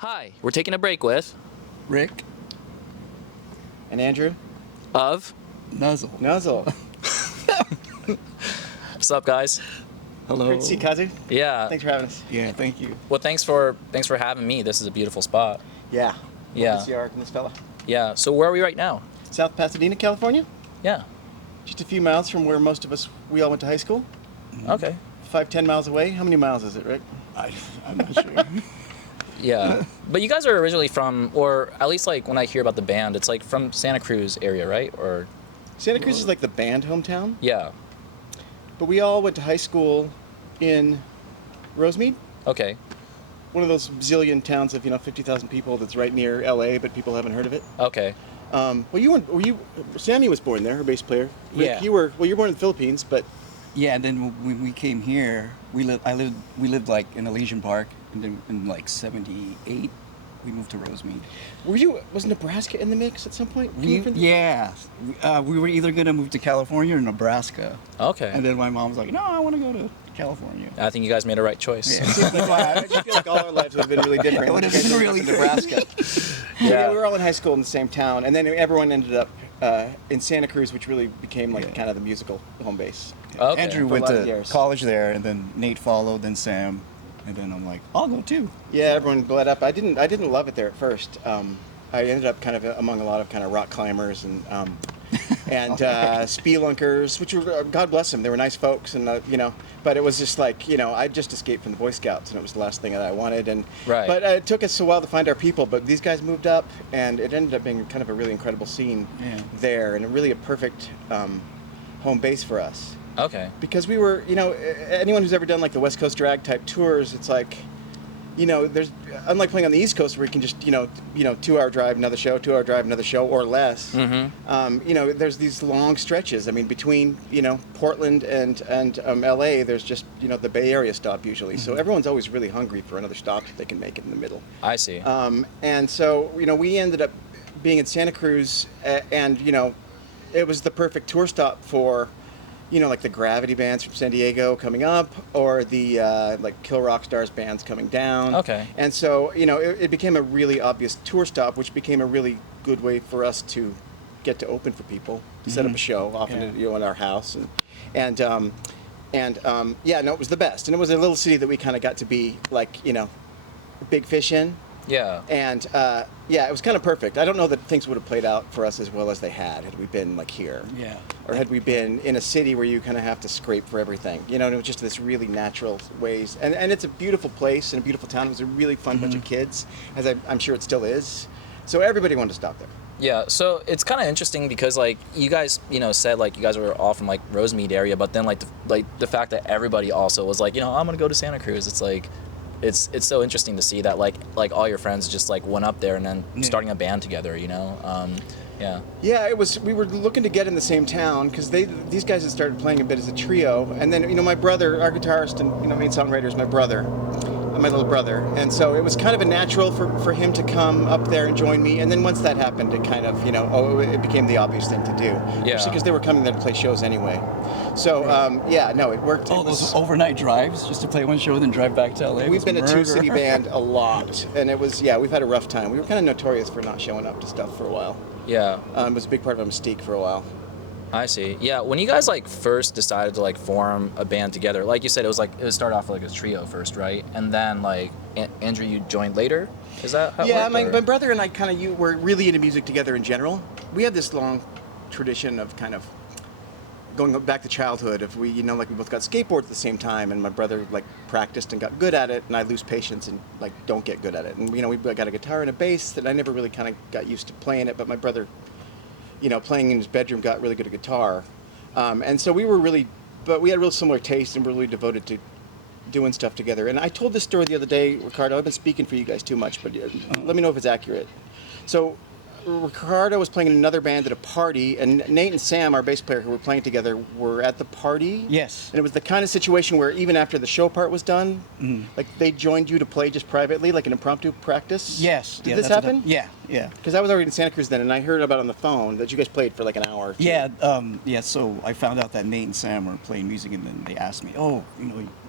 Hi, we're taking a break with Rick. And Andrew? of. Nuzzle. Nuzzle. What's up, guys? Hello. Great to see Kazu. Yeah. Thanks for having us. Yeah, thank you. Well, thanks for having me. This is a beautiful spot. Yeah. Yeah. Love to see art in this fella. Yeah. So where are we right now? South Pasadena, California. Yeah. Just a few miles from where most of us, we all went to high school. Okay. 5-10 miles away. How many miles is it, Rick? I'm not sure. Yeah. But you guys are originally from, or at least like when I hear about the band, it's like from Santa Cruz area, right? Or Santa Cruz is like the band hometown, yeah. but we all went to high school in Rosemead. Okay. One of those zillion towns of 50,000 people that's right near LA, but people haven't heard of it. Okay. Well, Sammy was born there, her bass player. Rick, Yeah. you were born in the Philippines, but Yeah, and then when we came here, we lived like in Elysian Park, and then in like '78, we moved to Rosemead. was Nebraska in the mix at some point? Coming from the- We were either gonna move to California or Nebraska, Okay. and then my mom was like, "No, I want to go to California." I think you guys made a right choice. Yeah. I just feel like all our lives would have been really different. It would have been really Nebraska. Yeah. We were all in high school in the same town, and then everyone ended up in Santa Cruz, which really became like kind of the musical home base. Okay. Andrew For a went lot of to years. college there, and then Nate followed, then Sam, and then I'm like, "I'll go too." Yeah, everyone bled up. I didn't love it there at first. I ended up kind of among a lot of kind of rock climbers and spelunkers, which were God bless them, they were nice folks, and but it was just like I just escaped from the Boy Scouts, and it was the last thing that I wanted. And Right. But it took us a while to find our people. But these guys moved up, and it ended up being kind of a really incredible scene there, and really a perfect home base for us. Okay. Because we were, anyone who's ever done like the West Coast drag type tours, it's like, there's unlike playing on the East Coast where you can just, 2-hour drive, another show, 2-hour drive, another show, or less. Mm-hmm. There's these long stretches. I mean, between Portland and LA, there's just the Bay Area stop usually. Mm-hmm. So everyone's always really hungry for another stop if they can make it in the middle. I see. And so we ended up being in Santa Cruz, and it was the perfect tour stop for. Like the Gravity bands from San Diego coming up, or the like Kill Rock Stars bands coming down. Okay. And so, it became a really obvious tour stop, which became a really good way for us to get to open for people, to set up a show, often in our house, it was the best. And it was a little city that we kind of got to be like, big fish in. Yeah. And it was kind of perfect. I don't know that things would have played out for us as well as they had we been like here. Yeah. Or had we been in a city where you kind of have to scrape for everything. And it was just this really natural ways. And it's a beautiful place and a beautiful town. It was a really fun bunch of kids, as I'm sure it still is. So everybody wanted to stop there. Yeah, so it's kind of interesting because like you guys, said like you guys were all from like Rosemead area, but then like the fact that everybody also was like, I'm gonna go to Santa Cruz. It's like, it's so interesting to see that like all your friends just like went up there and then starting a band together. Yeah. Yeah, it was. We were looking to get in the same town because these guys had started playing a bit as a trio, and then my brother, our guitarist and main songwriter, is my brother, my little brother, and so it was kind of a natural for him to come up there and join me. And then once that happened, it kind of it became the obvious thing to do, especially because they were coming there to play shows anyway. So it worked. All those overnight drives just to play one show, then drive back to LA. We've been a two-city band a lot, and it was we've had a rough time. We were kind of notorious for not showing up to stuff for a while. Yeah. It was a big part of a mystique for a while. I see. Yeah, when you guys like first decided to like form a band together, like you said, it started off like a trio first, right? And then like Andrew, you joined later. Is that how it worked, my brother and I were really into music together in general. We had this long tradition of kind of going back to childhood. If we, like we both got skateboards at the same time, and my brother like practiced and got good at it, and I lose patience and like don't get good at it. And we got a guitar and a bass that I never really kind of got used to playing it, but my brother, playing in his bedroom, got really good at guitar. And so we had real similar tastes and were really devoted to doing stuff together. And I told this story the other day, Ricardo. I've been speaking for you guys too much, but let me know if it's accurate. So Ricardo was playing in another band at a party, and Nate and Sam, our bass player who were playing together, were at the party. Yes. And it was the kind of situation where even after the show part was done, like they joined you to play just privately, like an impromptu practice? Yes. Did this happen? Yeah. Because I was already in Santa Cruz then, and I heard about it on the phone that you guys played for like an hour or two. Yeah. So I found out that Nate and Sam were playing music, and then they asked me,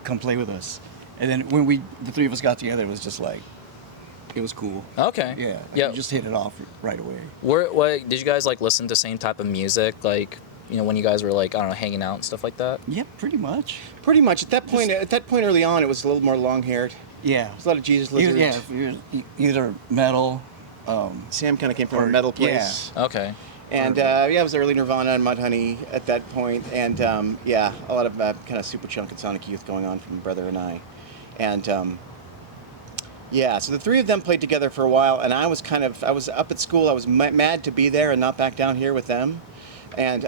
come play with us. And then when the three of us got together, it was just like, It was cool. Okay. Yeah. Yeah. We just hit it off right away. What did you guys like listen to same type of music like when you guys were like I don't know hanging out and stuff like that? Yeah, pretty much. Pretty much at that point. At that point early on, it was a little more long-haired. Yeah. There's a lot of Jesus Lizard. Either metal. Sam kind of came from a metal place. Okay. And it was early Nirvana and Mudhoney at that point, and a lot of kind of Superchunk and Sonic Youth going on from my brother and I, and so the three of them played together for a while, and I was up at school. I was mad to be there and not back down here with them, and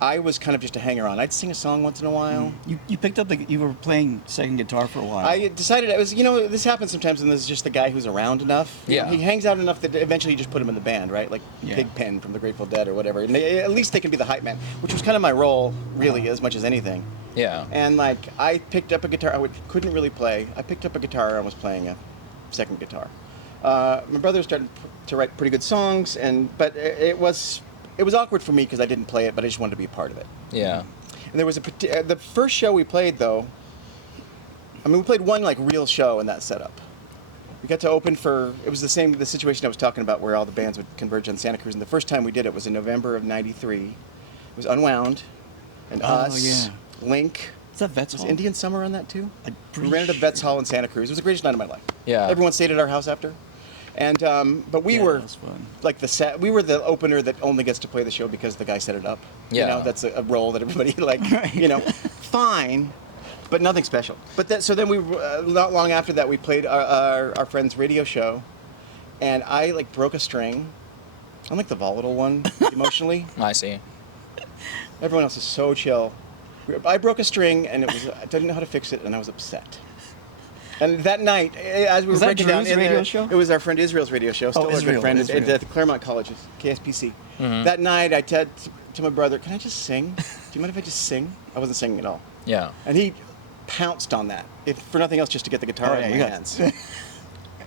I was kind of just a hanger-on. I'd sing a song once in a while. You picked up you were playing second guitar for a while. I decided it was this happens sometimes when there's just the guy who's around enough. Yeah. He hangs out enough that eventually you just put him in the band, right? Like Pigpen from the Grateful Dead or whatever. And at least they can be the hype man, which was kind of my role really as much as anything. Yeah. And like I picked up a guitar. Couldn't really play. I picked up a guitar and was playing a second guitar. My brother started to write pretty good songs, but it was awkward for me because I didn't play it, but I just wanted to be a part of it. Yeah. And there was the first show we played though. I mean, we played one like real show in that setup. We got to open it was the situation I was talking about where all the bands would converge on Santa Cruz. And the first time we did it was in November of '93. It was Unwound, and us, Link. Is that Vets Was Hall? Indian Summer on that too? We I'm rented a Vets Hall in Santa Cruz. It was the greatest night of my life. Yeah. Everyone stayed at our house after. And but we were that was fun. like we were the opener that only gets to play the show because the guy set it up. Yeah. That's a role that everybody fine, but nothing special. But so then we not long after that we played our friend's radio show, and I like broke a string. I'm like the volatile one emotionally. I see. Everyone else is so chill. I broke a string and I didn't know how to fix it, and I was upset. And that night, as we were breaking down in there, show? it was our friend Israel's radio show. Still our Israel, good friend Israel. at the Claremont Colleges, KSPC. That night, I said to my brother, "Can I just sing? Do you mind if I just sing?" I wasn't singing at all, Yeah. and he pounced on that, if for nothing else, just to get the guitar in my hands.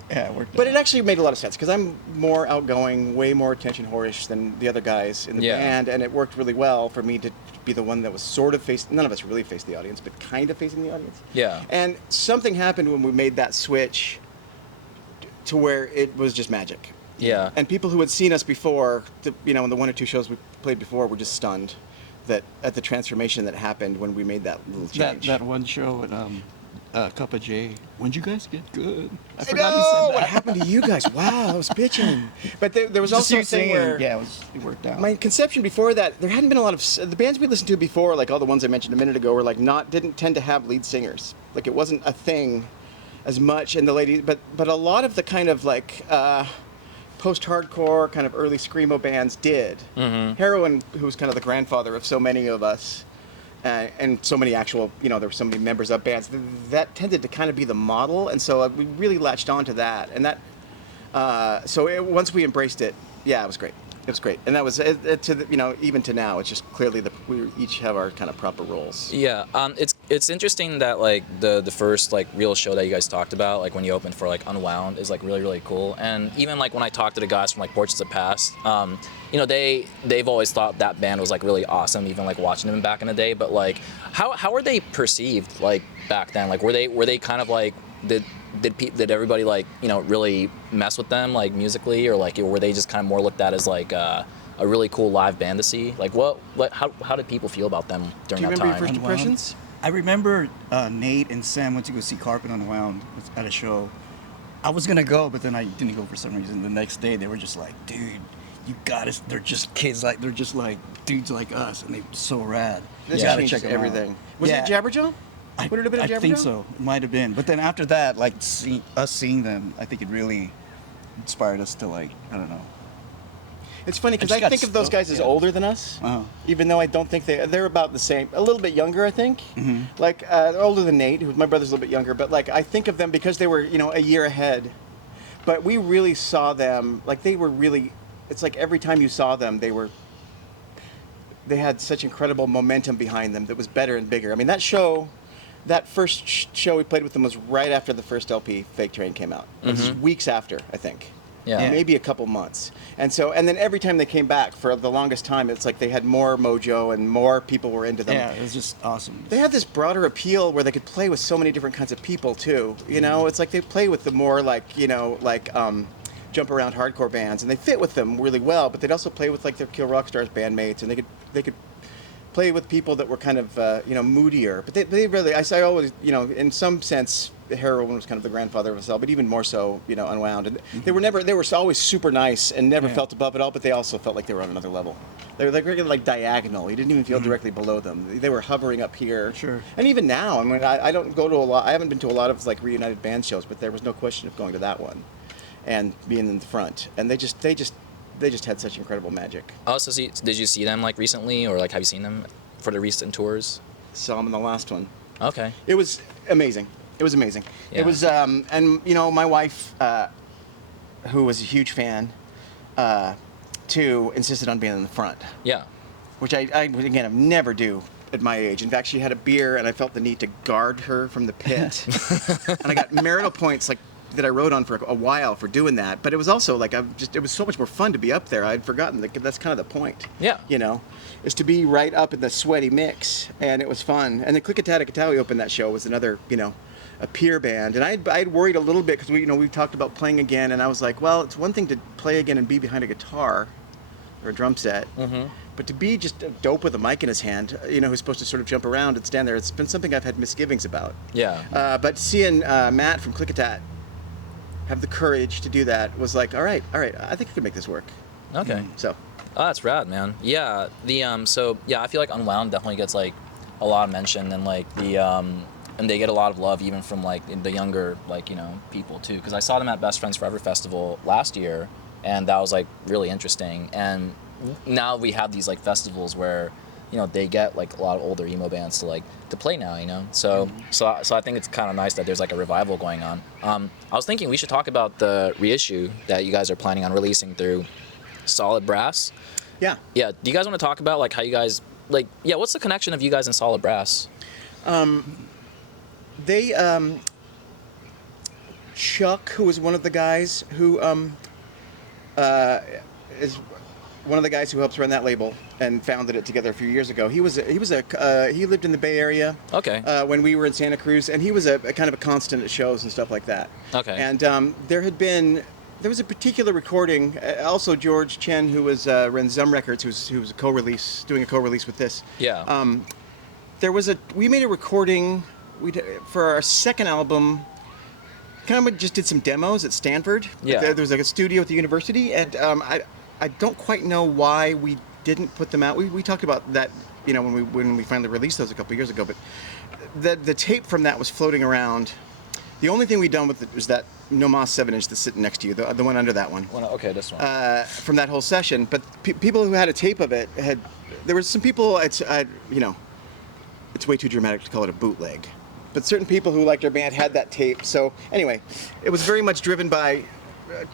Yeah, it worked. But it actually made a lot of sense because I'm more outgoing, way more attention whorish than the other guys in the band, and it worked really well for me to be the one that was sort of none of us really faced the audience, but kind of facing the audience. Yeah. And something happened when we made that switch to where it was just magic. Yeah. And people who had seen us before, in the one or two shows we played before, were just stunned at the transformation that happened when we made that little change. That one show at Cup of J. When'd you guys get good? I I forgot know, you said that. what happened to you guys? Wow, I was pitching. But there was also a thing where it worked out. my conception before that, there hadn't been a lot of the bands we listened to before, like all the ones I mentioned a minute ago, were like didn't tend to have lead singers. Like it wasn't a thing as much, and the lady, but a lot of the kind of like post-hardcore kind of early screamo bands did. Heroin, who was kind of the grandfather of so many of us. And so many actual, there were so many members of bands that tended to kind of be the model, and so we really latched on to that. And that, once we embraced it, it was great. It was great, and that was even to now, it's just clearly we each have our kind of proper roles. Yeah, it's interesting that like the first like real show that you guys talked about, like when you opened for like Unwound, is like really really cool. And even like when I talked to the guys from like Portraits of Past, they've always thought that band was like really awesome, even like watching them back in the day. But like, how were they perceived like back then? Like were they kind of like did everybody like really mess with them like musically, or like were they just kind of more looked at as like a really cool live band to see? Like how did people feel about them during that time? Do you remember your first impressions? I remember Nate and Sam went to go see Carpet Unwound at a show. I was gonna go, but then I didn't go for some reason. The next day they were just like, dude, you got us. They're just kids, like they're just like dudes like us, and they're so rad. This You gotta changed check 'em out. everything. Was it Jabberjaw? Would it have been a Jabberjaw? I think so. It might have been. But then after that, like seeing them, I think it really inspired us to like, I don't know. It's funny because I just I got think of those guys as older than us, even though I don't think they're about the same. A little bit younger, I think. Like they're older than Nate, who my brother's a little bit younger. But like I think of them because they were a year ahead. But we really saw them like they were really. It's like every time you saw them, they had such incredible momentum behind them that was better and bigger. I mean, that first show we played with them was right after the first LP, Fake Train, came out. It was weeks after, I think. Yeah. maybe a couple months. And then every time they came back, for the longest time, it's like they had more mojo and more people were into them. Yeah, it was just awesome. They had this broader appeal where they could play with so many different kinds of people too. You know, it's like they play with the more jump around hardcore bands, and they fit with them really well. But they'd also play with like their Kill Rock Stars bandmates, and they could play with people that were kind of moodier. But they really, I always, in some sense, Heroin was kind of the grandfather of us all, but even more so, Unwound. And they were always super nice and never felt above it all, but they also felt like they were on another level. They were like diagonal. You didn't even feel directly below them. They were hovering up here. Sure. And even now, I mean, I don't go to a lot. I haven't been to a lot of like reunited band shows, but there was no question of going to that one and being in the front. And they just had such incredible magic. Oh, so did you see them like recently, or like have you seen them for the recent tours? Saw them in the last one. Okay. It was amazing. It was amazing. Yeah. It was, my wife, who was a huge fan, too, insisted on being in the front. Yeah. Which I never do at my age. In fact, she had a beer, and I felt the need to guard her from the pit. And I got marital points like that I rode on for a while for doing that. But it was also like it was so much more fun to be up there. I'd forgotten that that's kind of the point. Yeah. Is to be right up in the sweaty mix, and it was fun. And the Katawi opened that show was another, a peer band, and I'd worried a little bit because we talked about playing again, and I was like, well, it's one thing to play again and be behind a guitar or a drum set, but to be just a dope with a mic in his hand, who's supposed to sort of jump around and stand there, it's been something I've had misgivings about. Yeah. But seeing Matt from Klickitat have the courage to do that was like, all right, I think I could make this work. Okay. So. Oh, that's rad, man. Yeah. I feel like Unwound definitely gets like a lot of mention, and like and they get a lot of love even from like the younger people too. Because I saw them at Best Friends Forever Festival last year, and that was like really interesting. And now we have these like festivals where they get like a lot of older emo bands to play now. So I think it's kind of nice that there's like a revival going on. I was thinking we should talk about the reissue that you guys are planning on releasing through Solid Brass. Yeah. Do you guys want to talk about like how you guys what's the connection of you guys and Solid Brass? They Chuck, who was one of the guys who is one of the guys who helps run that label and founded it together a few years ago. He lived in the Bay Area. Okay. When we were in Santa Cruz, and he was a kind of a constant at shows and stuff like that. Okay. And there was a particular recording. Also, George Chen, who ran Zum Records, who was doing a co-release with this. Yeah. We made a recording for our second album. Kind of just did some demos at Stanford. Yeah. There was like a studio at the university, and I don't quite know why we didn't put them out. We talked about that, when we finally released those a couple of years ago. But the tape from that was floating around. The only thing we'd done with it was that No Moss 7-inch that's sitting next to you, the one under that one. Okay, this one. From that whole session. But people who had a tape of it there were some people. It's way too dramatic to call it a bootleg. But certain people who liked our band had that tape. So anyway, it was very much driven by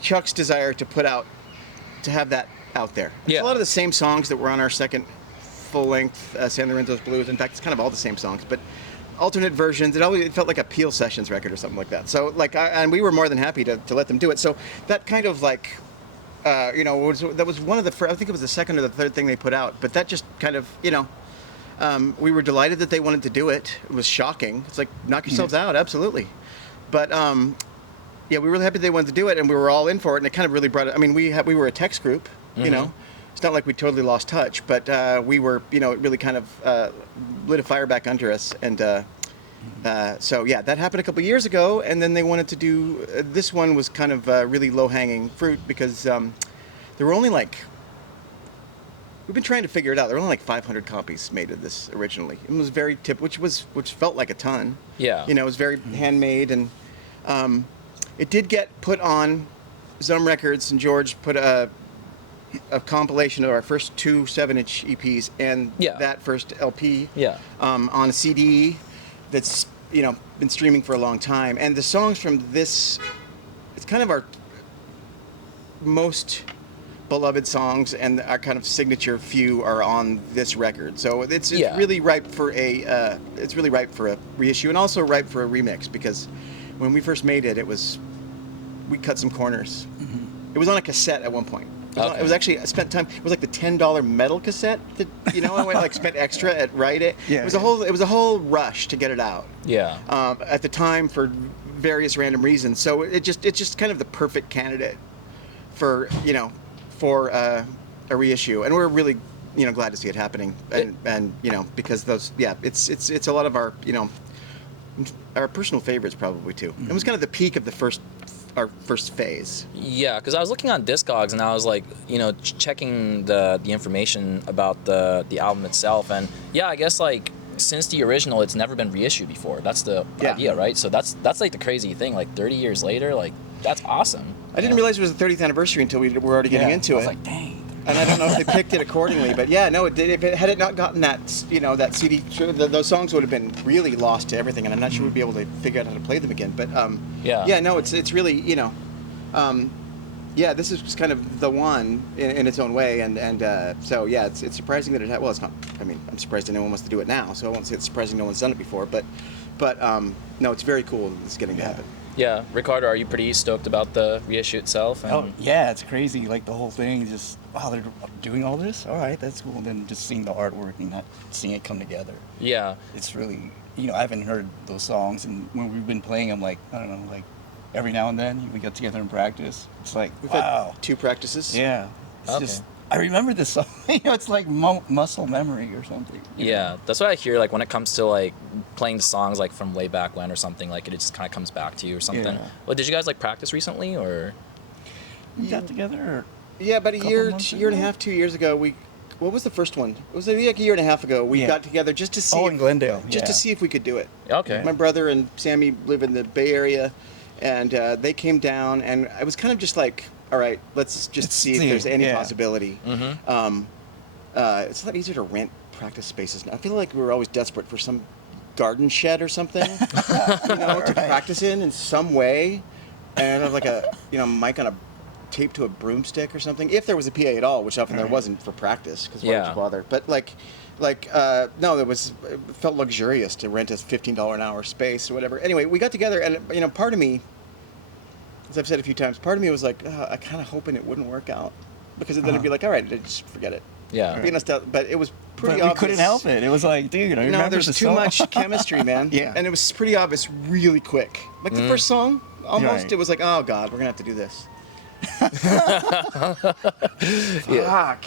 Chuck's desire to have that out there. It's a lot of the same songs that were on our second full-length San Lorenzo's Blues. In fact, it's kind of all the same songs, but alternate versions. It felt like a Peel Sessions record or something like that. So and we were more than happy to let them do it. So that kind of that was one of the first, I think it was the second or the third thing they put out. But that just kind of we were delighted that they wanted to do it. It was shocking. It's like, knock yourselves out, absolutely. But we were really happy they wanted to do it, and we were all in for it. And it kind of really brought it. I mean, we were a text group, It's not like we totally lost touch, but we were, it really kind of lit a fire back under us. And that happened a couple of years ago. And then they wanted to do this one was kind of really low-hanging fruit because there were only we've been trying to figure it out. There were only 500 copies made of this originally. It was very which felt like a ton. Yeah. It was very handmade, and it did get put on Zum Records, and George put a compilation of our first 2 7-inch EPs and that first LP on a CD that's been streaming for a long time. And the songs from this, it's kind of our most beloved songs, and our kind of signature few are on this record. So it's really ripe for a reissue, and also ripe for a remix, because when we first made it, we cut some corners. It was on a cassette at one point. Okay. It was actually, I spent time, it was like the $10 metal cassette that, I went like spent extra at Rite Aid. Yeah, It was a whole rush to get it out. Yeah. At the time for various random reasons. So it's just kind of the perfect candidate for, for a reissue. And we're really, glad to see it happening. And because it's a lot of our personal favorites probably too. It was kind of the peak of our first phase. Yeah, because I was looking on Discogs and I was like, checking the information about the album itself, and yeah, I guess like since the original, it's never been reissued before. That's the idea, right? So that's like the crazy thing. Like 30 years later, like that's awesome. I didn't realize it was the 30th anniversary until we were already getting into it. I was like, dang. And I don't know if they picked it accordingly, but yeah, no, it did. Had it not gotten that, that CD, those songs would have been really lost to everything, and I'm not sure we'd be able to figure out how to play them again. But no, it's really, this is kind of the one in its own way, and so yeah, it's surprising that it had. Well, it's not. I mean, I'm surprised that no one wants to do it now, so I won't say it's surprising no one's done it before, but no, it's very cool that it's getting to happen. Yeah, Ricardo, are you pretty stoked about the reissue itself? Oh yeah, it's crazy. Like the whole thing, just wow, they're doing all this. All right, that's cool. And then just seeing the artwork and not seeing it come together. Yeah, It's really, I haven't heard those songs, and when we've been playing them, like I don't know, like every now and then we get together and practice. It's like We've wow, had 2 practices. yeah. It's Okay. just I remember this song. It's like muscle memory or something. yeah. That's what I hear. Like when it comes to like playing the songs like from way back when or something, like it just kind of comes back to you or something. Yeah. Well, did you guys like practice recently or? We got together. Or Yeah, about a year months and a ago? half, 2 years ago, what was the first one? It was like a year and a half ago. We Yeah. got together just to see, in Glendale. just to yeah. see if we could do it. Okay. My brother and Sammy live in the Bay Area, and they came down, and I was kind of just like, all right, let's just see if there's any possibility. Mm-hmm. It's a lot easier to rent practice spaces now. I feel like we were always desperate for some garden shed or something, to practice in some way, and have like a mic on a tape to a broomstick or something. If there was a PA at all, which often there wasn't for practice, because why would you bother? But no, it felt luxurious to rent a $15 an hour space or whatever. Anyway, we got together, and part of me, as I've said a few times, part of me was like, I kind of hoping it wouldn't work out, because then it'd be like, all right, just forget it. Yeah. But it was pretty But obvious. we couldn't help it. It was like, dude, I remember there's the too song. much chemistry, man. Yeah. And it was pretty obvious really quick. Like the first song, almost, Right. it was like, oh God, we're gonna have to do this. Fuck,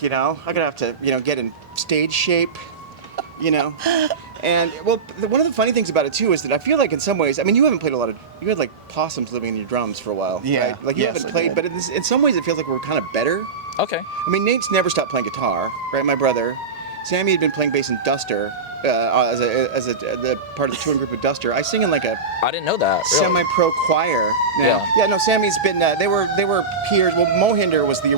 I'm gonna have to, get in stage shape, And well, one of the funny things about it too is that I feel like in some ways, I mean, you haven't played you had like possums living in your drums for a while, Yeah. right? Like you Yes, haven't I played, did. but in some ways it feels like we're kind of better. Okay. I mean, Nate's never stopped playing guitar, right? My brother, Sammy had been playing bass in Duster as the part of the touring group with Duster. I sing in like a I didn't know that. Really. semi-pro choir now. Yeah. Yeah, no, Sammy's been. They were peers. Well, Mohinder was the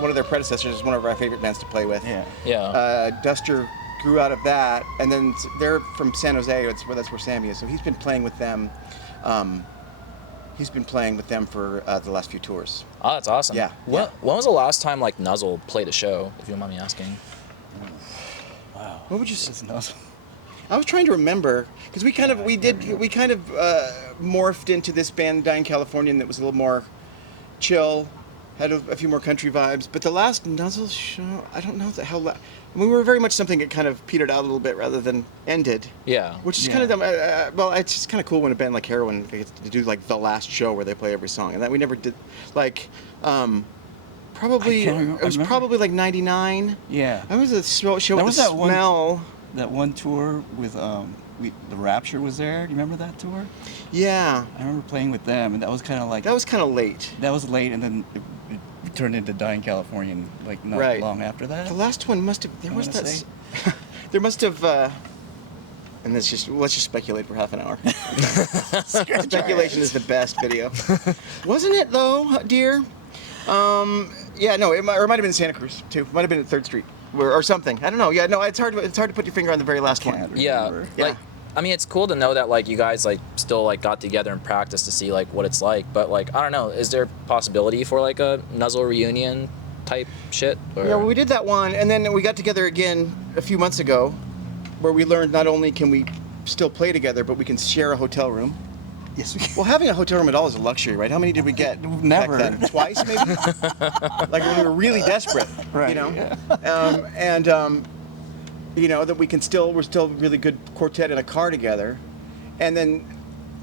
one of their predecessors. One of our favorite bands to play with. Yeah. Yeah. Duster grew out of that, and then they're from San Jose. That's where Sammy is. So he's been playing with them. He's been playing with them for the last few tours. Oh, that's awesome. Yeah, When, yeah. when was the last time like Nuzzle played a show? If you don't mind me asking. Wow. What would you say? It's Nuzzle. I was trying to remember because we kind of morphed into this band, Dying Californian, that was a little more chill, had a few more country vibes. But the last Nuzzle show, I don't know how. We were very much something that kind of petered out a little bit rather than ended. Yeah. Which is Yeah. kind of dumb. Well, it's just kind of cool when a band like Heroin gets to do like the last show where they play every song, and that we never did. Like, probably I can't remember- it was I remember. probably like there Yeah. was a show There with was the that one- Smell. That one tour with the Rapture was there. Do you remember that tour? Yeah, I remember playing with them, and that was kind of like that was kind of late. that was late, and then it turned into Dying Californian like not Right. long after that. The last one must have. There I was wanna that. say. There must have. And let's just speculate for half an hour. Speculation is the best video. Wasn't it though, dear? Yeah, no, it might have been Santa Cruz too. It might have been at 3rd Street or something. I don't know. Yeah, no, it's hard to put your finger on the very last one. Can't Yeah. remember. Yeah. Like, I mean, it's cool to know that like you guys like still like got together and practiced to see like what it's like. But like, I don't know, is there possibility for like a Nuzzle reunion type shit? Or? Yeah, well, we did that one, and then we got together again a few months ago, where we learned not only can we still play together, but we can share a hotel room. Yes, we can. Well, having a hotel room at all is a luxury, right? How many did we get? Never. Back then? Twice, maybe? Like when we were really desperate, Right, you know? yeah. You know, that we're still really good quartet in a car together. And then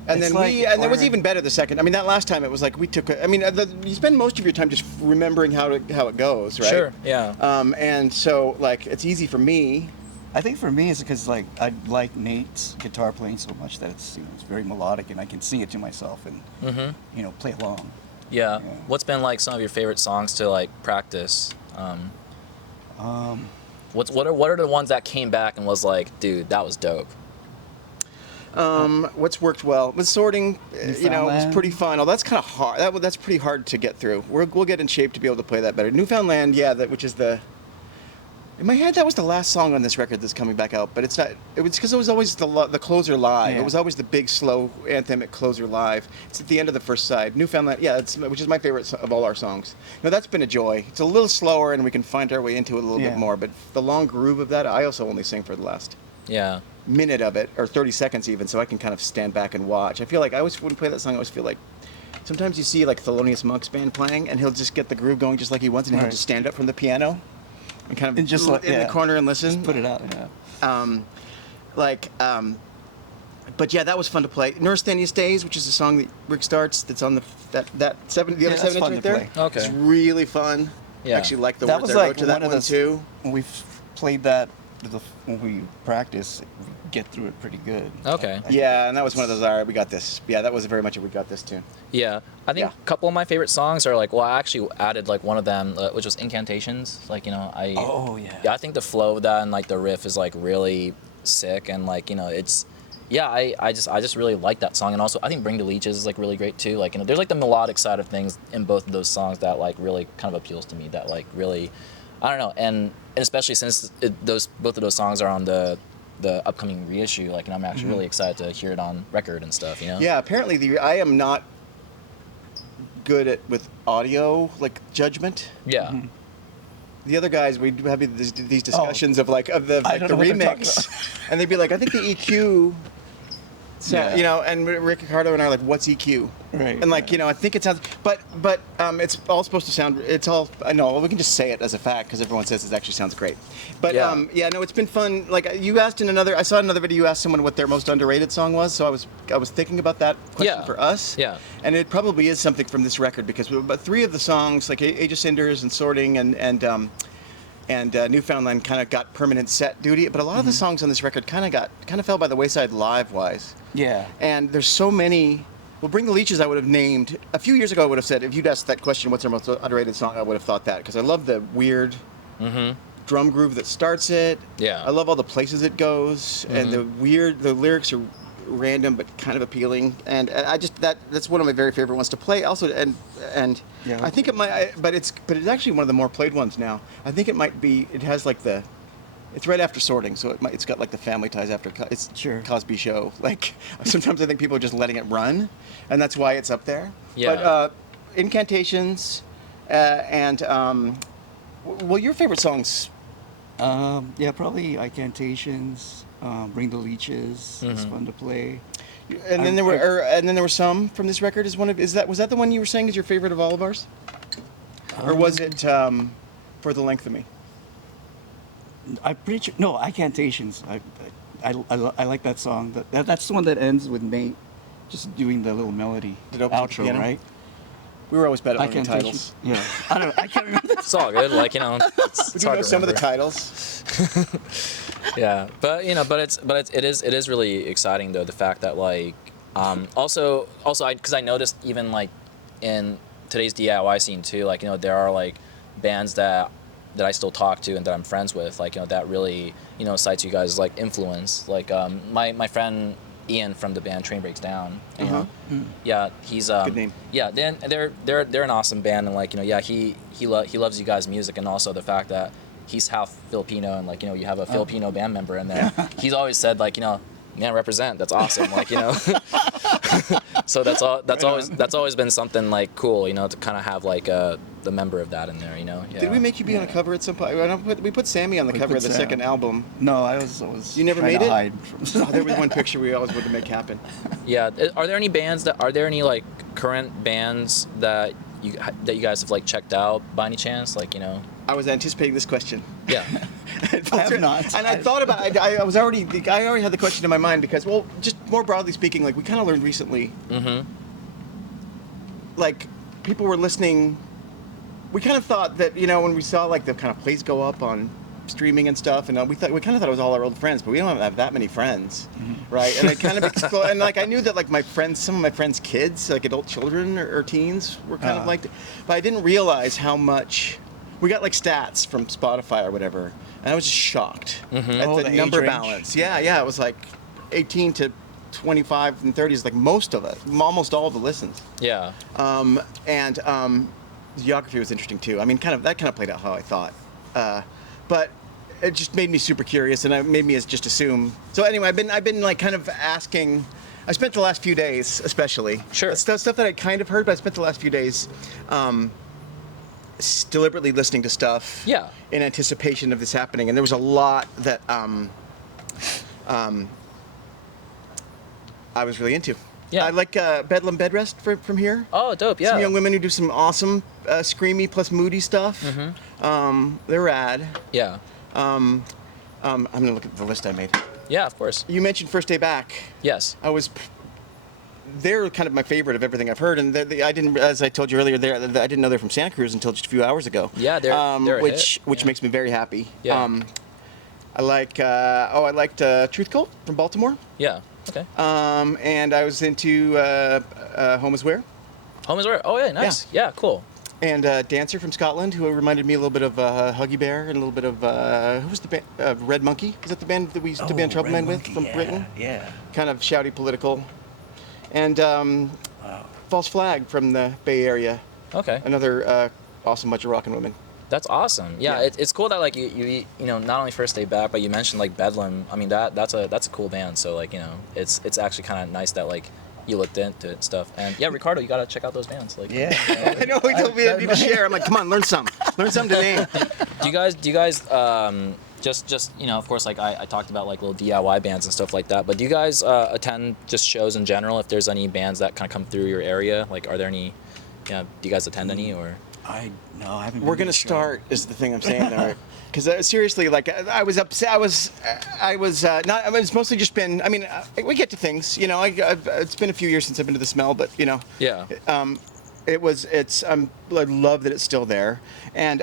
It's like it was we're- even better the second. I mean, that last time it was like we took. You spend most of your time just remembering how it goes, right? Sure. Yeah. And so like it's easy for me. I think for me it's because like I like Nate's guitar playing so much that it's it's very melodic and I can sing it to myself and play along. Yeah. Yeah. What's been like some of your favorite songs to like practice? What are the ones that came back and was like, dude, that was dope? What's worked well with sorting, it was Newfoundland. pretty fun. Oh, that's kind of hard. That's pretty hard to get through. We'll get in shape to be able to play that better. Newfoundland, yeah, which is in my head that was the last song on this record that's coming back out. But it's not. It was because it was always the closer live. Yeah. It was always the big slow anthemic closer live. It's at the end of the first side. Newfoundland, yeah, which is my favorite of all our songs. No, that's been a joy. It's a little slower and we can find our way into it a little bit Yeah. more. But the long groove of that, I also only sing for the last Yeah. minute of it, or 30 seconds even, so I can kind of stand back and watch. I feel like when I play that song, I always feel like sometimes you see like Thelonious Monk's band playing, and he'll just get the groove going just like he wants, and he'll Right. just stand up from the piano and kind of And just in the corner and listen. Just put it out. Yeah. But yeah, that was fun to play. Neurasthenius Days, which is a song that Rick starts, that's on the other Yeah, 7 that's inch fun right to there. play. Okay. It's really fun. Yeah. I actually like the That words was I like wrote to that one of one the too. when we played that when we practice, we get through it pretty good. Okay. Yeah, and that was one of those, all right, we got this. Yeah, that was very much a we got this tune. Yeah, I think Yeah. a couple of my favorite songs are like, well, I actually added like one of them, which was Incantations. Like, Oh, yeah. I think the flow of that and like the riff is like really sick, and like it's, yeah, I just really like that song, and also I think Bring the Leeches is like really great too. Like there's like the melodic side of things in both of those songs that like really kind of appeals to me. That like really, I don't know, and especially since both of those songs are on the upcoming reissue, like, I'm actually really excited to hear it on record and stuff, Yeah, apparently I am not good with audio, like judgment. Yeah. The other guys, we'd have these discussions of the I don't know what they're remix, and they'd be like, I think the EQ, Yeah. and Ricardo and I are like, what's EQ? Right. And like, I think it sounds, but it's all supposed to sound, I know, we can just say it as a fact because everyone says it actually sounds great. But Yeah. no, it's been fun. Like you asked I saw another video, you asked someone what their most underrated song was, so I was thinking about that question Yeah. for us. Yeah. And it probably is something from this record because about 3 of the songs, like Age of Cinders and Sorting and Newfoundland, kind of got permanent set duty, but a lot of the songs on this record kind of fell by the wayside live wise. Yeah. And there's so many. Well, Bring the Leeches I would have named a few years ago. I would have said, if you'd asked that question, what's our most underrated song, I would have thought that, because I love the weird drum groove that starts it. Yeah. I love all the places it goes, and the lyrics are random but kind of appealing, and I just that's one of my very favorite ones to play. Also, and Yeah. I think it might, but it's actually one of the more played ones now. I think it might be. It has like it's right after Sorting, so it's got like the family ties after it's Sure. Cosby Show. Like sometimes I think people are just letting it run, and that's why it's up there. Yeah. But Incantations, and well, your favorite songs. Yeah, probably Incantations, Bring the Leeches. It's fun to play. And then there were some from this record. Was that the one you were saying is your favorite of all of ours, or was it For the Length of Me? I'm pretty sure. No, Incantations. I like that song. That's the one that ends with Nate just doing the little melody That opens with the outro, piano? right? We were always bad at learning titles. Yeah. I can't remember. It's all good, like, it's Would you hard know to some of the remember. titles? Yeah, but it is really exciting though, the fact that like also because I noticed even like in today's DIY scene too, like, there are like bands that I still talk to and that I'm friends with, like, that really cites you guys as like influence, like my friend Ian from the band Train Breaks Down, yeah, he's Good name. yeah, then they're an awesome band, and like, yeah, he loves you guys' music, and also the fact that he's half Filipino, and like, you have a Filipino band member in there. He's always said like, man, represent, that's awesome, like, So that's all. That's Right always on. that's always been something like cool, you know, to kind of have like the member of that in there, you know. Yeah. Did we make you be on a cover at some point? We put Sammy on the We cover put of the Sam. second album. No, I was. You never trying made to it? hide from Oh, there was one picture we always wanted to make happen. Yeah. Are there any like current bands that you guys have like checked out by any chance? Like, you know. I was anticipating this question. Yeah. I have not. And I thought about it. I already had the question in my mind because, well, just more broadly speaking, like we kind of learned recently, like people were listening. We kind of thought that, you know, when we saw like the kind of plays go up on streaming and stuff, and we kind of thought it was all our old friends, but we don't have that many friends, right? And it kind of and like I knew that like some of my friends' kids, like adult children or teens, were kind of like, but I didn't realize how much. We got like stats from Spotify or whatever, and I was just shocked at Oh, the the number age range? balance. Yeah, it was like 18 to 25 and 30 is like most of it, almost all of the listens. Yeah. Geography was interesting too. I mean, that kind of played out how I thought, but it just made me super curious, and it made me just assume. So anyway, I've been like kind of asking. I spent the last few days, especially Sure. stuff that I kind of heard, but I spent the last few days. Deliberately listening to stuff Yeah. in anticipation of this happening, and there was a lot that I was really into. Yeah. I like Bedlam Bedrest from here. Oh, dope. Yeah. Some young women who do some awesome screamy plus moody stuff. They're rad. Yeah. I'm gonna look at the list I made. Yeah, of course. You mentioned First Day Back. Yes. They're kind of my favorite of everything I've heard, and I didn't, as I told you earlier, I didn't know they're from Santa Cruz until just a few hours ago. Yeah, they're a which hit. Yeah. makes me very happy. Yeah. I liked Truth Cult from Baltimore, Yeah. Okay. and I was into Home Is Where, Home is where? Oh, yeah. Nice. Yeah. Cool. and Dancer from Scotland, who reminded me a little bit of Huggy Bear and a little bit of who was the band? Red Monkey. Is that the band that we used to be on Trouble Man with from Britain? Yeah. Kind of shouty political, and False Flag from the Bay Area. Okay. Another awesome bunch of rockin' women. That's awesome. Yeah, Yeah. it's cool that like you know, not only First Day Back, but you mentioned like Bedlam. I mean that's a cool band. So like, you know, it's actually kind of nice that like you looked into it and stuff. And yeah, Ricardo, you gotta check out those bands. Like, Yeah. I know he told me I need to share. I'm like, come on, learn some to name. do you guys just you know, of course, like I talked about like little DIY bands and stuff like that, but do you guys attend just shows in general? If there's any bands that kind of come through your area, like are there any? Yeah, do you guys attend any or? I haven't. We're been gonna to a show. start is the thing I'm saying there, because seriously, like I was upset. I was not. I mean, it's mostly just been. I mean, we get to things. You know, it's been a few years since I've been to the Smell, but you know. Yeah. I love that it's still there, and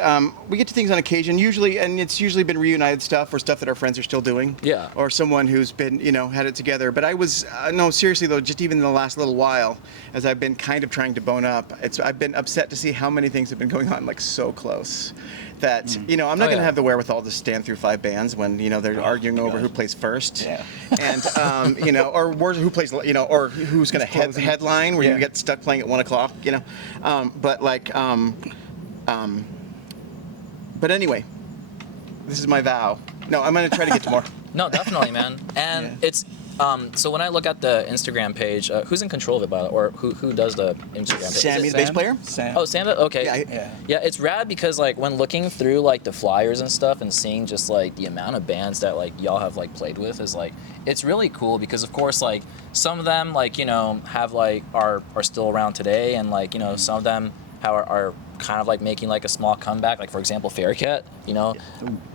we get to things on occasion. Usually, and it's usually been reunited stuff or stuff that our friends are still doing. Yeah. Or someone who's been, you know, had it together. But I was no, seriously though, just even in the last little while, as I've been kind of trying to bone up, I've been upset to see how many things have been going on like so close. That you know, I'm not Oh, going to yeah. have the wherewithal to stand through 5 bands when you know they're arguing over who plays first, Yeah. and you know, or who plays, you know, or who's going to headline where you Yeah. get stuck playing at 1 o'clock, you know, but like, but anyway, this is my vow. No, I'm going to try to get to more. No, definitely, man. And Yeah. it's so when I look at the Instagram page, who's in control of it, by the way, or who does the Instagram page? Is Sammy, it the bass player? Sam. Oh, Sam. Okay. Yeah, Yeah. It's rad because like when looking through like the flyers and stuff and seeing just like the amount of bands that like y'all have like played with is like it's really cool because of course like some of them like, you know, have like are still around today, and like, you know, some of them are kind of like making like a small comeback, like for example Fairycat, you know.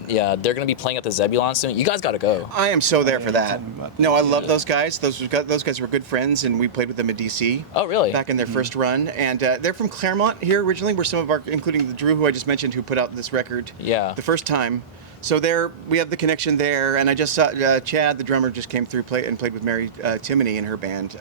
Yeah, they're gonna be playing at the Zebulon soon. You guys gotta go. I am so there Yeah, for tell that. me about No, I love those guys. Those guys were good friends, and we played with them in DC. Oh, really? Back in their first run, and they're from Claremont here originally. Where some of our, including the Drew, who I just mentioned, who put out this record. Yeah. The first time. So we have the connection there, and I just saw Chad, the drummer, just came through played with Mary Timoney in her band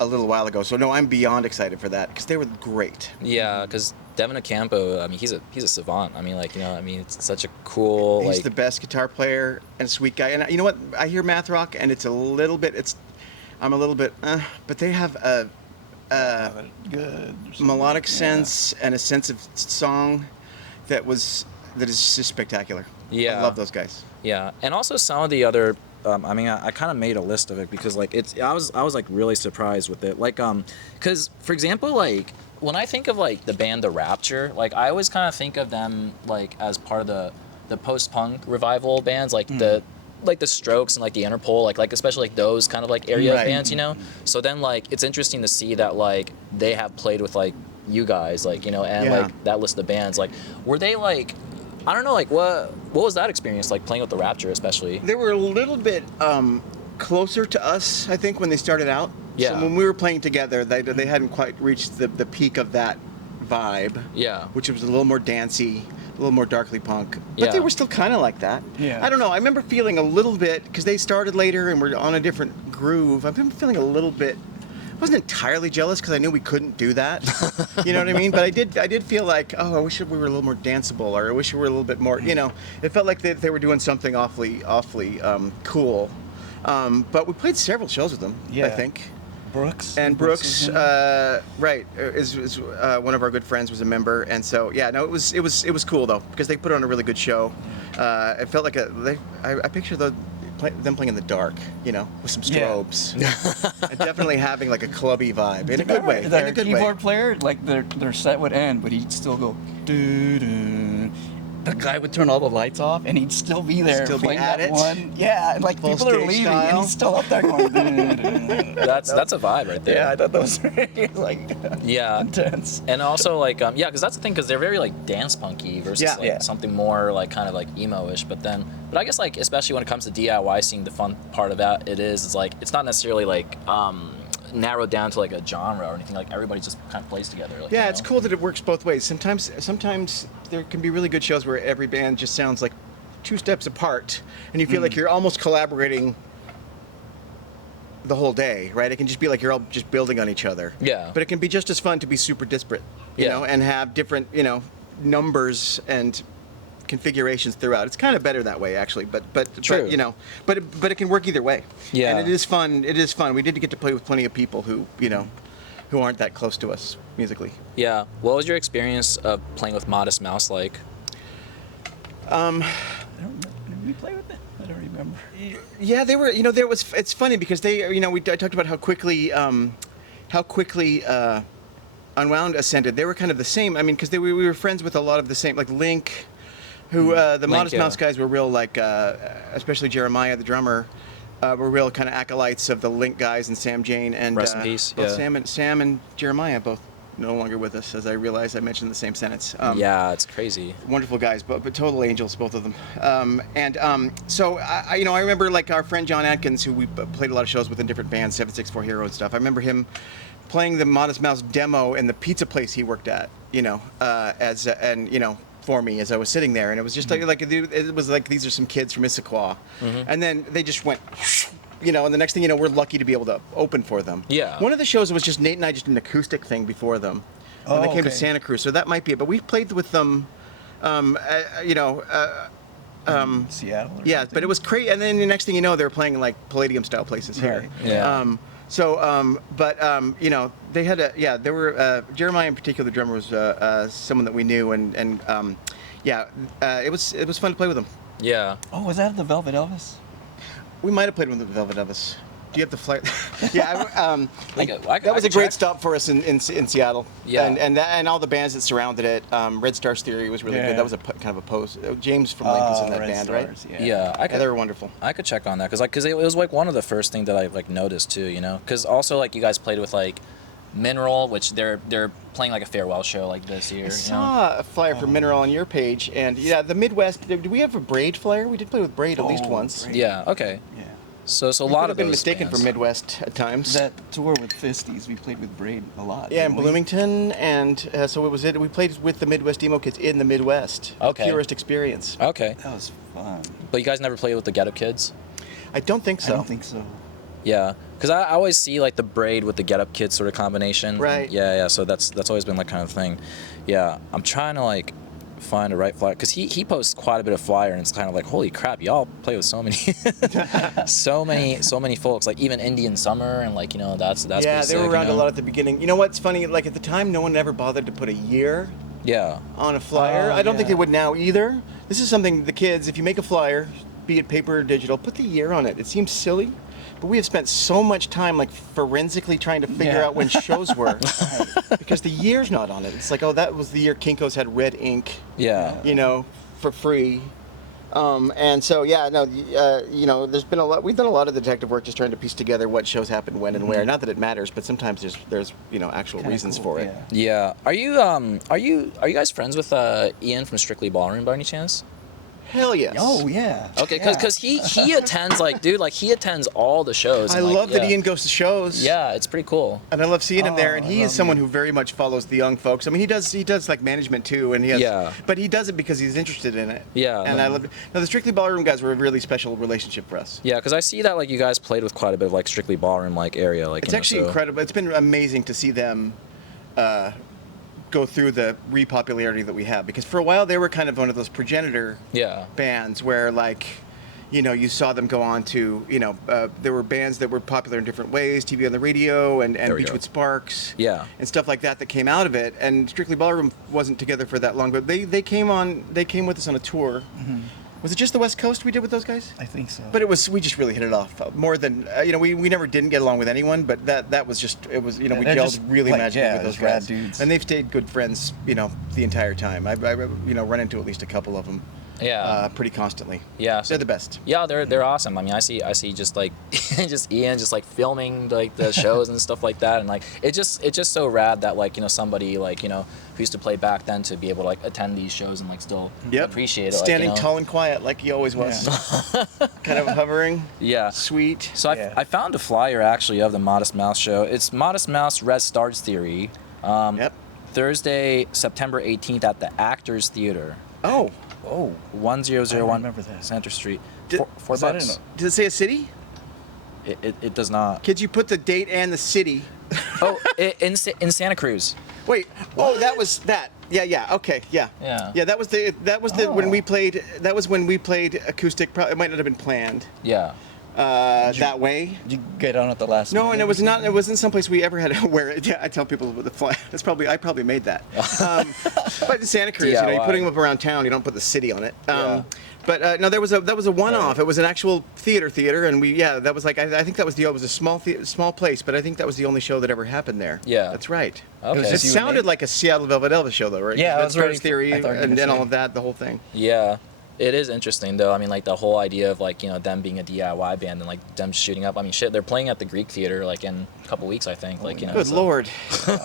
a little while ago. So no, I'm beyond excited for that because they were great. Yeah, because Devin Ocampo, I mean, he's a savant. I mean, like, you know, I mean, it's such a cool, He's like, the best guitar player and sweet guy. And you know what? I hear math rock, and it's a little bit. I'm a little bit, but they have a Good. melodic sense and a sense of song that is just spectacular. Yeah. I love those guys. yeah. And also some of the other I mean, I kind of made a list of it because like I was like really surprised with it. Like because for example, like when I think of like the band The Rapture, like I always kind of think of them like as part of the post-punk revival bands, like the Strokes and like the Interpol, like especially like those kind of like area Right. bands, you know. So then like it's interesting to see that like they have played with like you guys, like, you know, and Yeah. like that list of bands, like were they like, I don't know, like what was that experience like playing with the Rapture especially? They were a little bit closer to us, I think, when they started out. Yeah. So when we were playing together, they hadn't quite reached the peak of that vibe. Yeah. Which was a little more dancey, a little more darkly punk. But they Yeah. were still kind of like that. Yeah. I don't know. I remember feeling a little bit, because they started later and were on a different groove. I remember feeling a little bit. I wasn't entirely jealous because I knew we couldn't do that. You know what I mean? But I did feel like, oh, I wish we were a little more danceable, or I wish we were a little bit more, you know, it felt like they were doing something awfully cool. But we played several shows with them, I Yeah. think. Brooks. And Brooks, was in it. is one of our good friends, was a member, and so yeah, no, it was cool though, because they put on a really good show. It felt like I picture them playing in the dark, you know, with some strobes, and definitely having like a clubby vibe in a good way. Their In a good keyboard way. player, like their set would end, but he'd still go doo doo. The guy would turn all the lights off, and he'd still be there Still be playing at that it? one. Yeah, and like Full people are stage leaving, and style? he's still up there going. Doo, doo. That's a vibe right there. Yeah, I thought those were like Yeah. intense. And also like yeah, because that's the thing, because they're very like dance punky versus Yeah. like Yeah. something more like kind of like emo-ish. But I guess like especially when it comes to DIY scene, the fun part of that is like it's not necessarily like narrowed down to like a genre or anything. Like everybody just kind of plays together. Like, Yeah, you it's know? cool that it works both ways. Sometimes there can be really good shows where every band just sounds like two steps apart, and you feel like you're almost collaborating the whole day, right? It can just be like you're all just building on each other. Yeah. But it can be just as fun to be super disparate, you Yeah. know, and have different, you know, numbers and configurations throughout. It's kind of better that way, actually. But True. you know, but it can work either way. Yeah. And it is fun. It is fun. We did get to play with plenty of people who, you know, who aren't that close to us musically. Yeah. What was your experience of playing with Modest Mouse like? I don't remember. Did we play with it? I don't remember. Yeah, they were. You know, it's funny because they. You know, I talked about how quickly Unwound ascended. They were kind of the same. I mean, because we were friends with a lot of the same, like Link, who the Modest yeah. Mouse guys were real, like, especially Jeremiah, the drummer, were real kind of acolytes of the Link guys, and Sam Jane and Rest in peace, both yeah. Sam and Jeremiah both no longer with us, as I realized I mentioned the same sentence. Yeah, it's crazy. Wonderful guys, but total angels, both of them. So I you know, I remember like our friend John Atkins, who we played a lot of shows with in different bands, 764 Hero and stuff. I remember him playing the Modest Mouse demo in the pizza place he worked at, you know, for me as I was sitting there, and it was just like it was like, these are some kids from Issaquah, and then they just went. You know, and the next thing you know, we're lucky to be able to open for them. Yeah. One of the shows was just Nate and I just an acoustic thing before them when they came to okay. Santa Cruz, so that might be it. But we played with them, you know. Seattle. Or Yeah, something? but it was crazy. And then the next thing you know, they were playing like Palladium style places here. Right. Yeah. You know, they had there were Jeremiah in particular, the drummer, was someone that we knew, and it was fun to play with them. Yeah. Oh, was that the Velvet Elvis? We might have played with the Velvet Elvis. Do you have the flyer? Yeah, that was a great stop for us in Seattle. Yeah. And all the bands that surrounded it. Red Stars Theory was really Yeah. good. That was kind of a post. James from Link was in that Red band, Stars, right? Yeah. Yeah, they were wonderful. I could check on that because it was like one of the first things that I like noticed too, you know, because also like you guys played with like Mineral, which they're playing like a farewell show like this year. I you know? saw a flyer for Mineral on your page, and yeah, the Midwest. Did we have a Braid flyer? We did play with Braid at least once. Braid. Yeah. Okay. Yeah. So a We lot could of have been those mistaken bands. for Midwest at times. That tour with Fisties, we played with Braid a lot. Yeah, in didn't we? Bloomington, and so it was it. We played with the Midwest emo kids in the Midwest. Okay. Purest experience. Okay. That was fun. But you guys never played with the Get Up Kids? I don't think so. I don't think so. Yeah, because I always see like the Braid with the Get Up Kids sort of combination. Right. Yeah. So that's always been like kind of thing. Yeah, I'm trying to like find a right flyer because he posts quite a bit of flyer, and it's kind of like, holy crap, y'all play with so many so many folks, like even Indian Summer, and like, you know, that's Yeah, pretty they sick, were you around know? a lot at the beginning. You know what's funny? Like at the time, no one ever bothered to put a year Yeah. on a flyer. Oh, I don't think yeah. they would now either. This is something the kids, if you make a flyer, be it paper or digital, put the year on it. It seems silly, but we have spent so much time like forensically trying to figure out when shows were because the year's not on it. It's like, oh, that was the year Kinko's had red ink. Yeah. You know, for free. And so, yeah, no, you know, there's been a lot. We've done a lot of detective work just trying to piece together what shows happened when and where. Not that it matters, but sometimes there's you know actual Kinda reasons cool, for it. Yeah. Are you guys friends with Ian from Strictly Ballroom by any chance? Hell yes. Oh yeah. Okay, because he attends like, dude, like he attends all the shows. I and, like, love that yeah. Ian goes to shows. Yeah, it's pretty cool. And I love seeing him there, and Oh, he I is love someone Ian. who very much follows the young folks. I mean, he does like management too, and he has. Yeah. But he does it because he's interested in it. Yeah. And I love it. Now the Strictly Ballroom guys were a really special relationship for us. Yeah, because I see that like you guys played with quite a bit of like Strictly Ballroom like area. Like It's actually incredible. It's been amazing to see them go through the repopularity that we have, because for a while they were kind of one of those progenitor Yeah. bands where like, you know, you saw them go on to, you know, there were bands that were popular in different ways, TV on the radio and There we Beachwood go. Sparks, Yeah. and stuff like that came out of it. And Strictly Ballroom wasn't together for that long, but they came with us on a tour. Was it just the West Coast we did with those guys? I think so. But we just really hit it off more than you know. We never didn't get along with anyone, but that was just it was, you know, we They're gelled just, really like, magically yeah, with those just rad guys, dudes. and they've stayed good friends, you know, the entire time. I you know, run into at least a couple of them. Yeah. Pretty constantly. Yeah, so- they're the best. Yeah, they're awesome. I mean, I see just like just Ian just like filming like the shows and stuff like that, and like it's just so rad that like, you know, somebody like, you know, who used to play back then to be able to like attend these shows and like still appreciate it. Standing like, you know? tall and quiet like he always was. Kind of hovering. Yeah. Sweet. So I found a flyer actually of the Modest Mouse show. It's Modest Mouse Red Stars Theory. Yep. Thursday, September 18th at the Actors Theater. Oh. 1001 remember that. Center Street. Did- Four is that bucks. Does it say a city? It does not. Kids, you put the date and the city. Oh, in Santa Cruz. Wait. Oh, that was that. Yeah. Okay. Yeah. Yeah. Yeah. That was the when we played. That was when we played acoustic. It might not have been planned Yeah. that way. Did you get on at the last No, minute and it or was not. something? It wasn't someplace we ever had to wear it. Yeah, I tell people with the fly. I probably made that. But in Santa Cruz, you know, you're DIY. putting them up around town. You don't put the city on it. Yeah. But no, that was a one-off. It was an actual theater, and that was like I think that was it was a small place, but I think that was the only show that ever happened there. Yeah. That's right. Okay. was It just you and sounded Nate? like a Seattle Velvet Elvis show, though, right? Yeah, I Red was Stars ready- Theory I thought you were and gonna then say. all of that, the whole thing. Yeah. It is interesting though. I mean, like the whole idea of like, you know, them being a DIY band and like them shooting up. I mean, shit, they're playing at the Greek Theater like in a couple weeks, I think. Like, you know. Good so- Lord.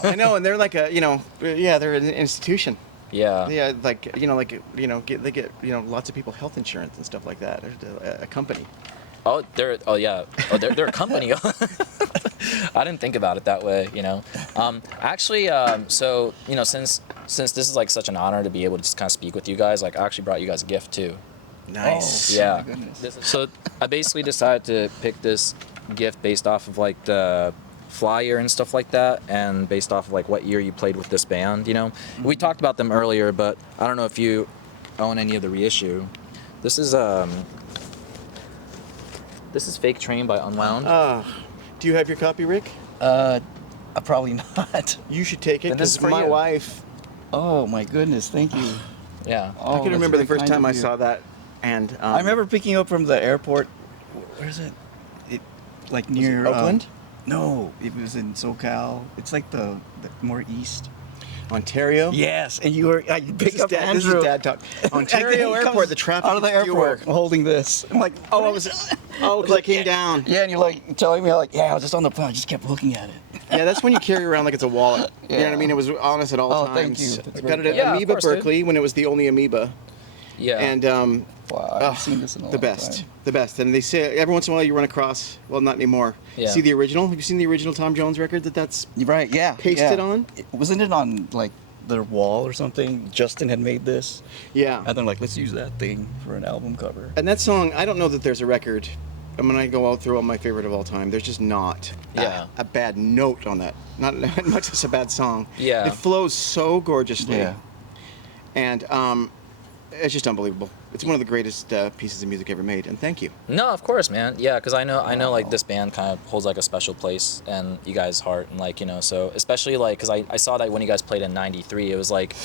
I know, and they're like a, you know, they're an institution. Yeah. Yeah, like they get lots of people health insurance and stuff like that. They're a company. They're a company. I didn't think about it that way, you know. Actually, so, you know, since this is like such an honor to be able to just kind of speak with you guys, like I actually brought you guys a gift too. Nice. Oh, Yeah. my goodness. So I basically decided to pick this gift based off of like the flyer and stuff like that, and based off of like what year you played with this band, you know. We talked about them earlier, but I don't know if you own any of the reissue. This is Fake Train by Unwound. Do you have your copy, Rick? Probably not. You should take it Then this is because for my you. wife. Oh my goodness, thank you. Yeah. Oh, I can that's remember the very first kind time of I you. saw that, and I remember picking you up from the airport. Where is it? Like near Oakland? No, it was in SoCal. It's like the more east. Ontario. Yes, and you This picked is up dad. Andrew. This is dad talk. Ontario He Airport. comes The traffic. out of the is fewer. airport, holding this. I'm like, Oh, I was. Oh, because I came down. Yeah, and you're like telling me, like, yeah, I was just on the phone. I just kept looking at it. Yeah, that's when you carry around like it's a wallet. You know what I Yeah. mean? It was on us at all Oh, times. thank you. That's I very got it at Yeah, of Amoeba course, dude. Berkeley when it was the only Amoeba, Yeah. and Wow, I haven't seen this in a the long best, time. the best. And they say every once in a while you run across. Well, not anymore. Yeah. See the original? Have you seen the original Tom Jones record that's You're right, yeah. pasted yeah. on? Wasn't it on, like, their wall or something? Justin had made this. Yeah. And they're like, let's use that thing for an album cover. And that song, I don't know that there's a record. And when I go out through all my favorite of all time, there's just not Yeah. a bad note on that. Not much as a bad song. Yeah. It flows so gorgeously. Yeah. And it's just unbelievable. It's one of the greatest pieces of music ever made. And thank you. No, of course, man. Yeah, because I know like this band kind of holds like a special place in you guys' heart, and like, you know, so especially like because I saw that when you guys played in '93, it was like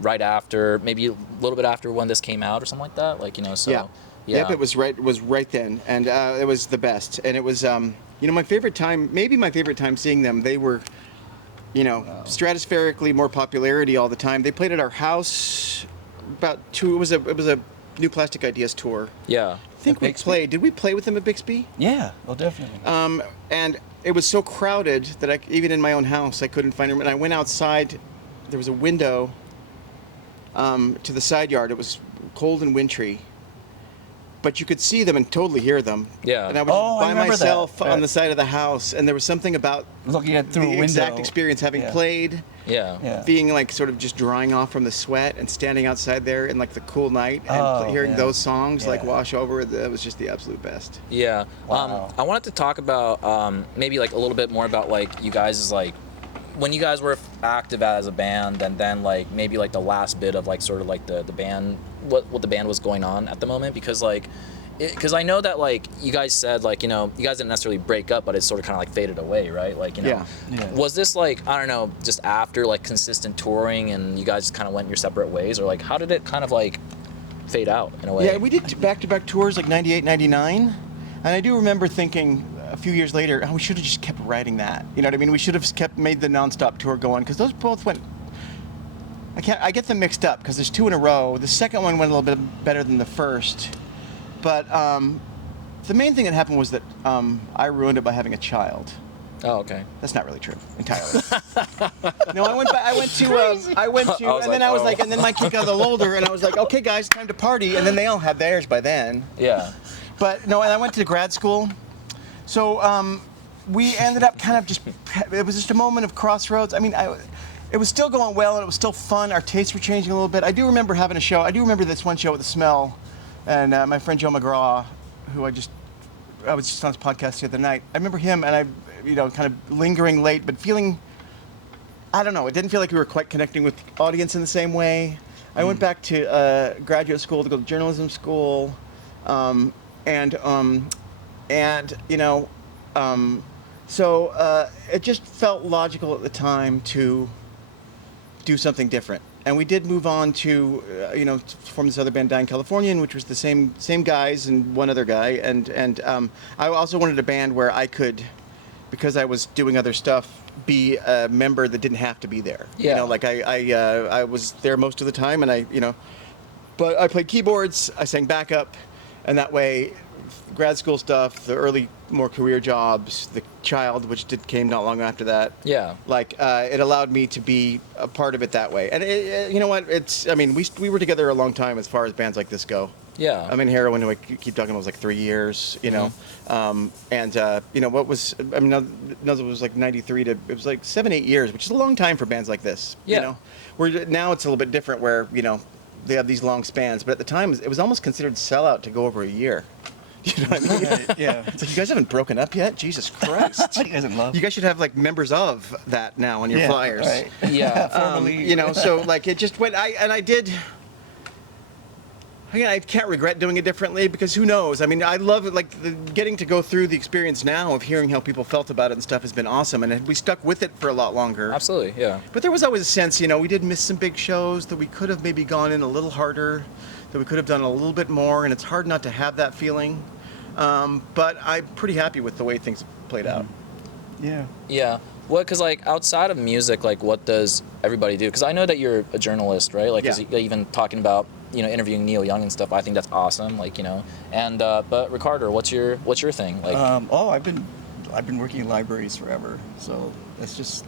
right after, maybe a little bit after when this came out or something like that, like, you know, so. Yeah. Yeah. Yep, it was right then, and it was the best. And it was, my favorite time, maybe my favorite time seeing them. They were, stratospherically more popularity all the time. They played at our house it was a New Plastic Ideas tour. Yeah. I think we played. Did we play with them at Bixby? Yeah, well, definitely. And it was so crowded that even in my own house, I couldn't find them. And I went outside. There was a window to the side yard. It was cold and wintry, but you could see them and totally hear them. Yeah. And I was I by remember myself that. on the side of the house, and there was something about Looking at through a the window. exact experience, having played, Yeah. being like sort of just drying off from the sweat and standing outside there in like the cool night and hearing those songs like wash over. That was just the absolute best. Yeah. Wow. I wanted to talk about maybe like a little bit more about like you guys' like when you guys were active as a band, and then like maybe like the last bit of like sort of like the band, what the band was going on at the moment, because like because I know that like you guys said like you guys didn't necessarily break up, but it sort of kind of like faded away, right? Like Yeah. was this like I don't know, just after like consistent touring and you guys kind of went your separate ways, or like how did it kind of like fade out in a way? Yeah, we did back-to-back tours like 98, 99, and I do remember thinking a few years later, we should have just kept writing that. You know what I mean? We should have made the nonstop tour going, because those both went. I get them mixed up because there's two in a row. The second one went a little bit better than the first, but the main thing that happened was that I ruined it by having a child. Oh, okay. That's not really true entirely. No, I went to, I was and then like, I was oh. like, and then my kid got a little older, and I was like, okay, guys, time to party, and then they all had theirs by then. Yeah. But no, and I went to grad school, so we ended up kind of just. It was just a moment of crossroads. I mean, it was still going well, and it was still fun. Our tastes were changing a little bit. I do remember having a show. I do remember this one show with The Smell, and my friend Joe McGraw, who I was just on his podcast the other night. I remember him, and I, kind of lingering late, but feeling. I don't know. It didn't feel like we were quite connecting with the audience in the same way. I went back to graduate school to go to journalism school. So it just felt logical at the time to do something different. And we did move on to, form this other band, Dying Californian, which was the same guys and one other guy. And I also wanted a band where I could, because I was doing other stuff, be a member that didn't have to be there. Yeah. I was there most of the time, and but I played keyboards, I sang backup, and that way, grad school stuff, the early more career jobs, the child, which came not long after that. Yeah. It allowed me to be a part of it that way. And you know what? We were together a long time as far as bands like this go. Yeah. I'm in Heroin, who I keep talking about, was like 3 years, Nuzzle was like 93 to, it was like 7-8 years, which is a long time for bands like this. Yeah. Now it's a little bit different where, they have these long spans, but at the time it was almost considered sellout to go over a year. You know what I mean? Right, yeah. It's like, you guys haven't broken up yet? Jesus Christ. You guys in love? You guys should have like members of that now on your flyers. Right. Yeah. Formally. So like it just went. I did. Again, I can't regret doing it differently, because who knows? I mean, I love it. Like getting to go through the experience now of hearing how people felt about it and stuff has been awesome, and we stuck with it for a lot longer. Absolutely. Yeah. But there was always a sense, we did miss some big shows, that we could have maybe gone in a little harder, that we could have done a little bit more, and it's hard not to have that feeling. But I'm pretty happy with the way things played out. Yeah. Yeah. Well, because like outside of music, like what does everybody do? Because I know that you're a journalist, right? Like, 'cause even talking about interviewing Neil Young and stuff. I think that's awesome. Like and but Ricardo, what's your thing? Like I've been working in libraries forever, so that's just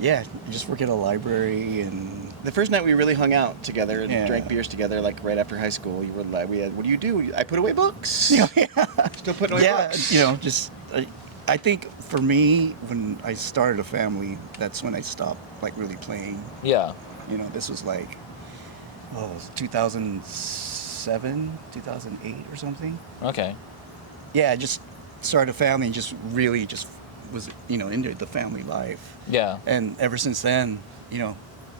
you just work at a library. And The first night we really hung out together and Yeah. drank beers together, like right after high school. You were like, what do you do? I put away books. Yeah. Still putting away books. I think for me, when I started a family, that's when I stopped like really playing. yeah. This was like 2007, 2008 or something. Okay. Yeah, I just started a family and just really just was into the family life. Yeah. And ever since then,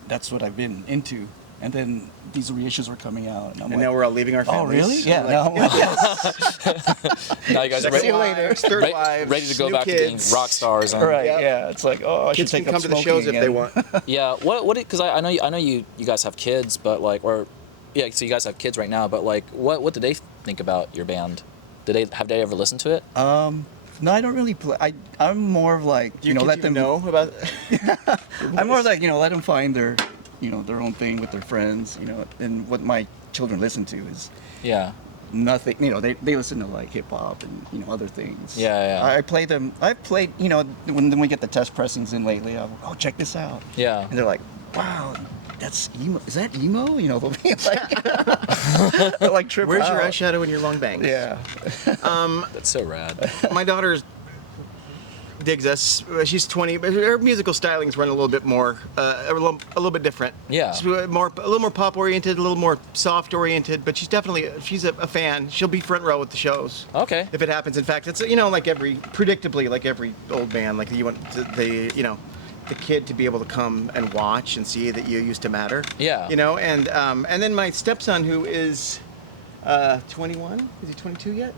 that's what I've been into. And then these reissues were coming out, and I'm And like, now we're all leaving our oh families. really? Yeah. Like, Now I'm like, yes. Now you guys are second ready, wives, third wives, ready to go new back to being kids. rock stars. And, Right. Yep. Yeah. It's like, oh, I Kids should can take come up to the shows if smoking they again. want. Yeah. What? Because I know you guys have kids, but like, or yeah. So you guys have kids right now, but like, what do they think about your band? Have they ever listened to it? No, I don't really play. I'm more of like, Do you let them know about? I'm more like, let them find their, their own thing with their friends, and what my children listen to is Yeah. nothing, they listen to like hip hop and, other things. Yeah. I've played, when we get the test pressings in lately, oh, check this out. Yeah. And they're like, wow, that's emo. Is that emo? They'll be like, they'll like trip Where's out. your eyeshadow and your long bangs? Yeah. That's so rad. My daughter digs us. She's 20, but her musical styling's run a little bit more, a little bit different. Yeah. She's a little more pop oriented, a little more soft oriented, but she's a fan. She'll be front row at the shows. Okay. If it happens. In fact, it's predictably like every old band, like you want the kid to be able to come and watch and see that you used to matter. Yeah. And then my stepson, who is 21, is he 22 yet?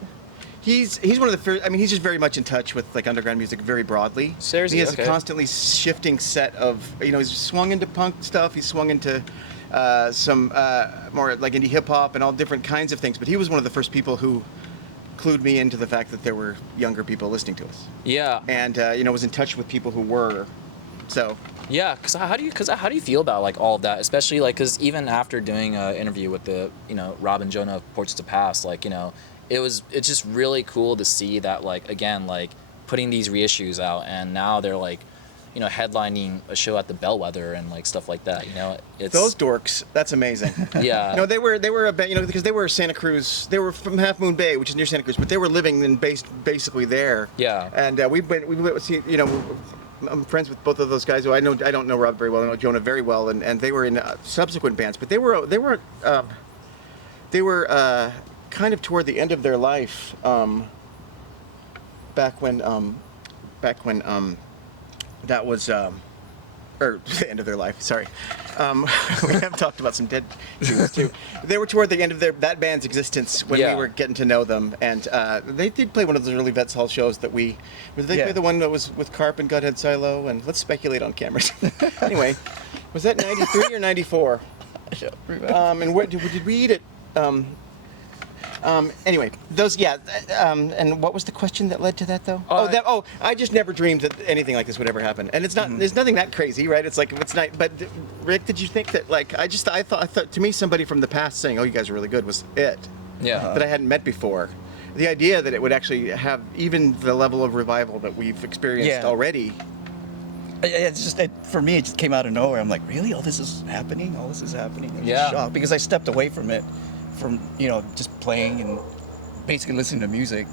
He's one of the first. I mean, he's just very much in touch with like underground music very broadly. Seriously, he has okay. a constantly shifting set of. He's swung into punk stuff. He's swung into some more like indie hip hop and all different kinds of things. But he was one of the first people who clued me into the fact that there were younger people listening to us. Yeah. And was in touch with people who were. So. Yeah, because how do you feel about like all of that, especially like because even after doing an interview with the Rob and Jonah of Portraits of Past, like it's just really cool to see that like again like putting these reissues out and now they're like headlining a show at the Bellwether and like stuff like that. It's Those dorks. That's amazing. Yeah. No, they were a band, because they were Santa Cruz. They were from Half Moon Bay, which is near Santa Cruz, but they were living and basically there. Yeah. And we see I'm friends with both of those guys. Who I don't know Rob very well. I know Jonah very well, and they were in subsequent bands. But they were kind of toward the end of their life. Back when that was. Or the end of their life. Sorry, we have talked about some dead Jews too. They were toward the end of that band's existence when we were getting to know them, and they did play one of those early Vets Hall shows that did they play the one that was with Carp and Godhead Silo? And let's speculate on cameras. Anyway, was that 93 or 94? And where did we eat it? Anyway, those, and what was the question that led to that, though? I just never dreamed that anything like this would ever happen. And it's not, there's nothing that crazy, right? It's like, it's not, but Rick, did you think that, like, I thought, to me, somebody from the past saying, oh, you guys are really good was it. Yeah. That I hadn't met before. The idea that it would actually have even the level of revival that we've experienced already. It's just, for me, it just came out of nowhere. I'm like, really? All this is happening? I was just shocked because I stepped away from it. From just playing and basically listening to music,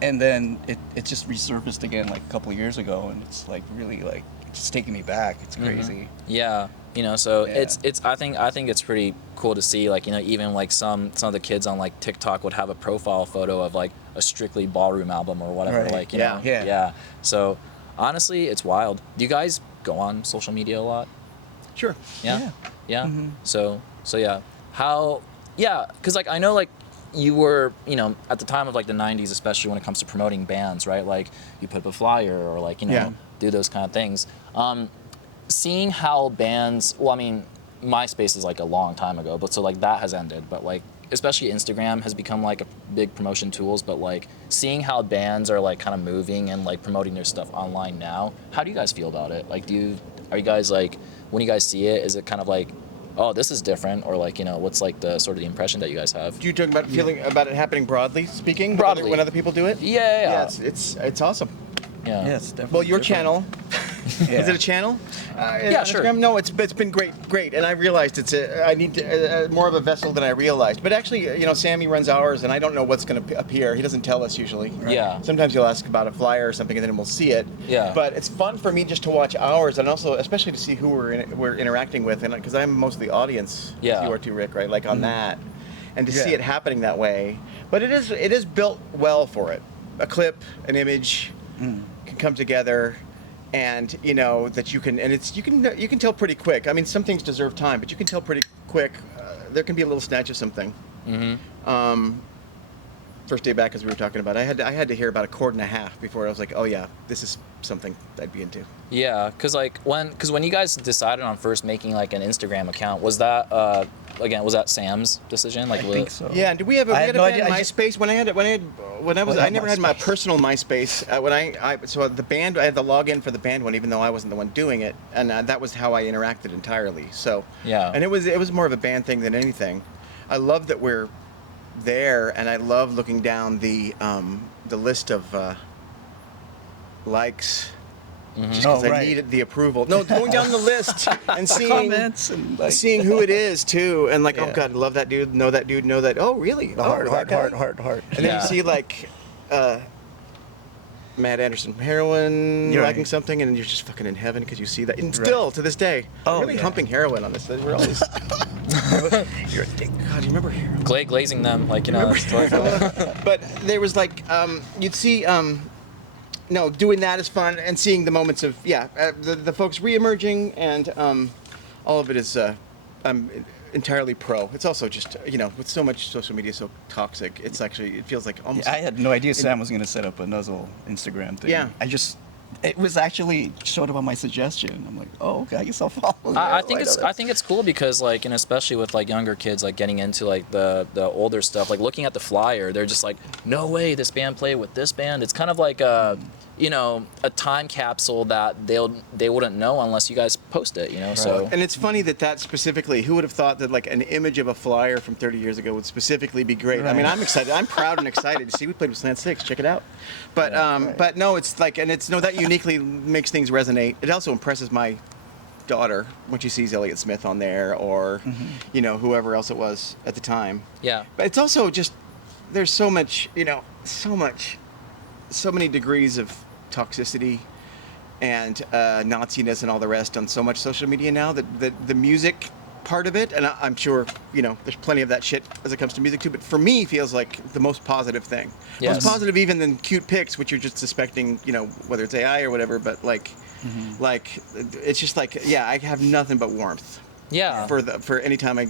and then it just resurfaced again like a couple of years ago, and it's like really like it's just taking me back. It's crazy. Yeah, so it's I think it's pretty cool to see like even like some of the kids on like TikTok would have a profile photo of like a Strictly Ballroom album or whatever, right. like yeah. So honestly, it's wild. Do you guys go on social media a lot? Sure. Yeah. So yeah, how? Yeah, because like I know like you were at the time of like the 90s, especially when it comes to promoting bands, right? Like you put up a flyer or like do those kind of things. Seeing how bands, well, I mean, MySpace is like a long time ago, but so like that has ended, but like especially Instagram has become like a big promotion tools, but like seeing how bands are like kind of moving and like promoting their stuff online now, how do you guys feel about it? Like are you guys like, when you guys see it, is it kind of like, oh, this is different, or like what's like the sort of the impression that you guys have? Do you talk about feeling about it happening broadly speaking? Broadly. When other people do it? Yeah. It's awesome. Yeah. Yeah, it's definitely Well, your different. channel. Is it a channel? Yeah, sure. Instagram? No, it's been great, and I realized I need more of a vessel than I realized. But actually, Sammy runs ours, and I don't know what's going to appear. He doesn't tell us usually. Right. Yeah. Sometimes he'll ask about a flyer or something, and then we'll see it. Yeah. But it's fun for me just to watch ours, and also especially to see who we're interacting with, and because I'm most of the audience. Yeah. You are too, Rick, right? Like on that, and to see it happening that way. But it is built well for it. A clip, an image, can come together. And that you can, and you can tell pretty quick. I mean, some things deserve time, but you can tell pretty quick. There can be a little snatch of something. First day back, as we were talking about, I had to hear about a chord and a half before I was like, oh yeah, this is something I'd be into. Yeah, because when you guys decided on first making like an Instagram account, was that again, was that Sam's decision? Like, I think so. Yeah, and do we have a, I we had had a no band idea. I just- MySpace when What I had never had my MySpace? personal MySpace. So the band, I had the login for the band one, even though I wasn't the one doing it, and that was how I interacted entirely. So Yeah. and it was more of a band thing than anything. I love that we're there, and I love looking down the list of likes. Just Oh, because I right. needed the approval. No, going down the list and seeing Comments and like seeing who it is too, and like, oh Yeah. God, love that dude, know that dude, know that. Oh, really? the Oh, heart, that heart, guy? heart. And then Yeah. you see like Matt Anderson from Heroin You're liking right. something, and you're just fucking in heaven because you see that. And still to this day, Oh, really yeah. pumping heroin on this. We're always. You're a dick. God, you remember heroin? glazing them, like, you know. It's like, But there was like you'd see no, doing that is fun, and seeing the moments of the folks reemerging, and all of it is I'm entirely pro. It's also just with so much social media so toxic, it's actually, it feels like almost. I had no idea Sam was going to set up a Nuzzle Instagram thing. Yeah. It was actually showed up on my suggestion. I'm like, oh, okay, I guess I'll follow. I think it's cool because, like, and especially with like younger kids, like getting into like the older stuff, like looking at the flyer, they're just like, no way, this band played with this band. It's kind of like a time capsule that they wouldn't know unless you guys post it, So And it's funny that specifically, who would have thought that like an image of a flyer from 30 years ago would specifically be great? I mean, Right. I'm excited. I'm proud and excited. See, we played with Slant Six. Check it out. But Right. but no, it's like, and it's that uniquely makes things resonate. It also impresses my daughter when she sees Elliott Smith on there, or whoever else it was at the time. yeah. But it's also just, there's so much, so many degrees of toxicity and Naziness and all the rest on so much social media now that the music part of it, and I'm sure there's plenty of that shit as it comes to music too, but for me feels like the most positive thing. Yes. Most positive even than cute pics, which you're just suspecting, whether it's AI or whatever, but like it's just like, I have nothing but warmth Yeah. for any time I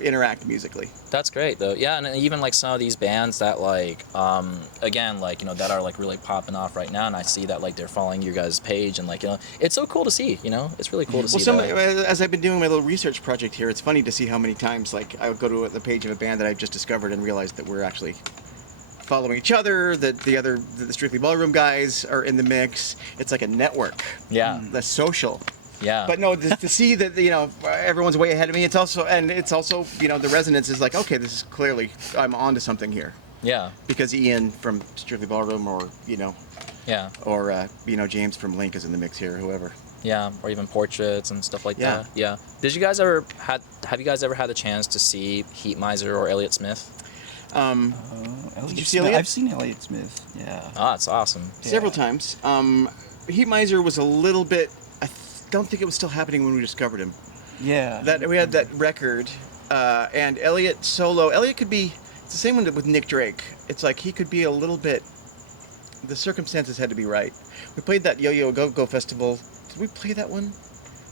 interact musically. That's great though. Yeah, and even like some of these bands that like again, like, that are like really popping off right now, and I see that like they're following your guys' page, and like, it's so cool to see, it's really cool to see that. As I've been doing my little research project here, it's funny to see how many times like I would go to the page of a band that I've just discovered and realized that we're actually following each other, that the Strictly Ballroom guys are in the mix. It's like a network. Yeah. The social. Yeah. But no, to see that everyone's way ahead of me. It's also the resonance is like, okay, this is clearly, I'm onto something here, Yeah. because Ian from Strictly Ballroom, or Yeah. or James from Link is in the mix here, whoever. Yeah, or even portraits and stuff like Yeah. that. Yeah. Have you guys ever had the chance to see Heat Miser or Elliott Smith? Did you see Elliott? I've seen Elliott Smith. Yeah. Oh, it's awesome. Several times. Heat Miser was a little bit. I don't think it was still happening when we discovered him. Yeah. That we had that record, and Elliott solo. Elliott could be. It's the same one with Nick Drake. It's like he could be a little bit. The circumstances had to be right. We played that Yo-Yo Go-Go festival. Did we play that one?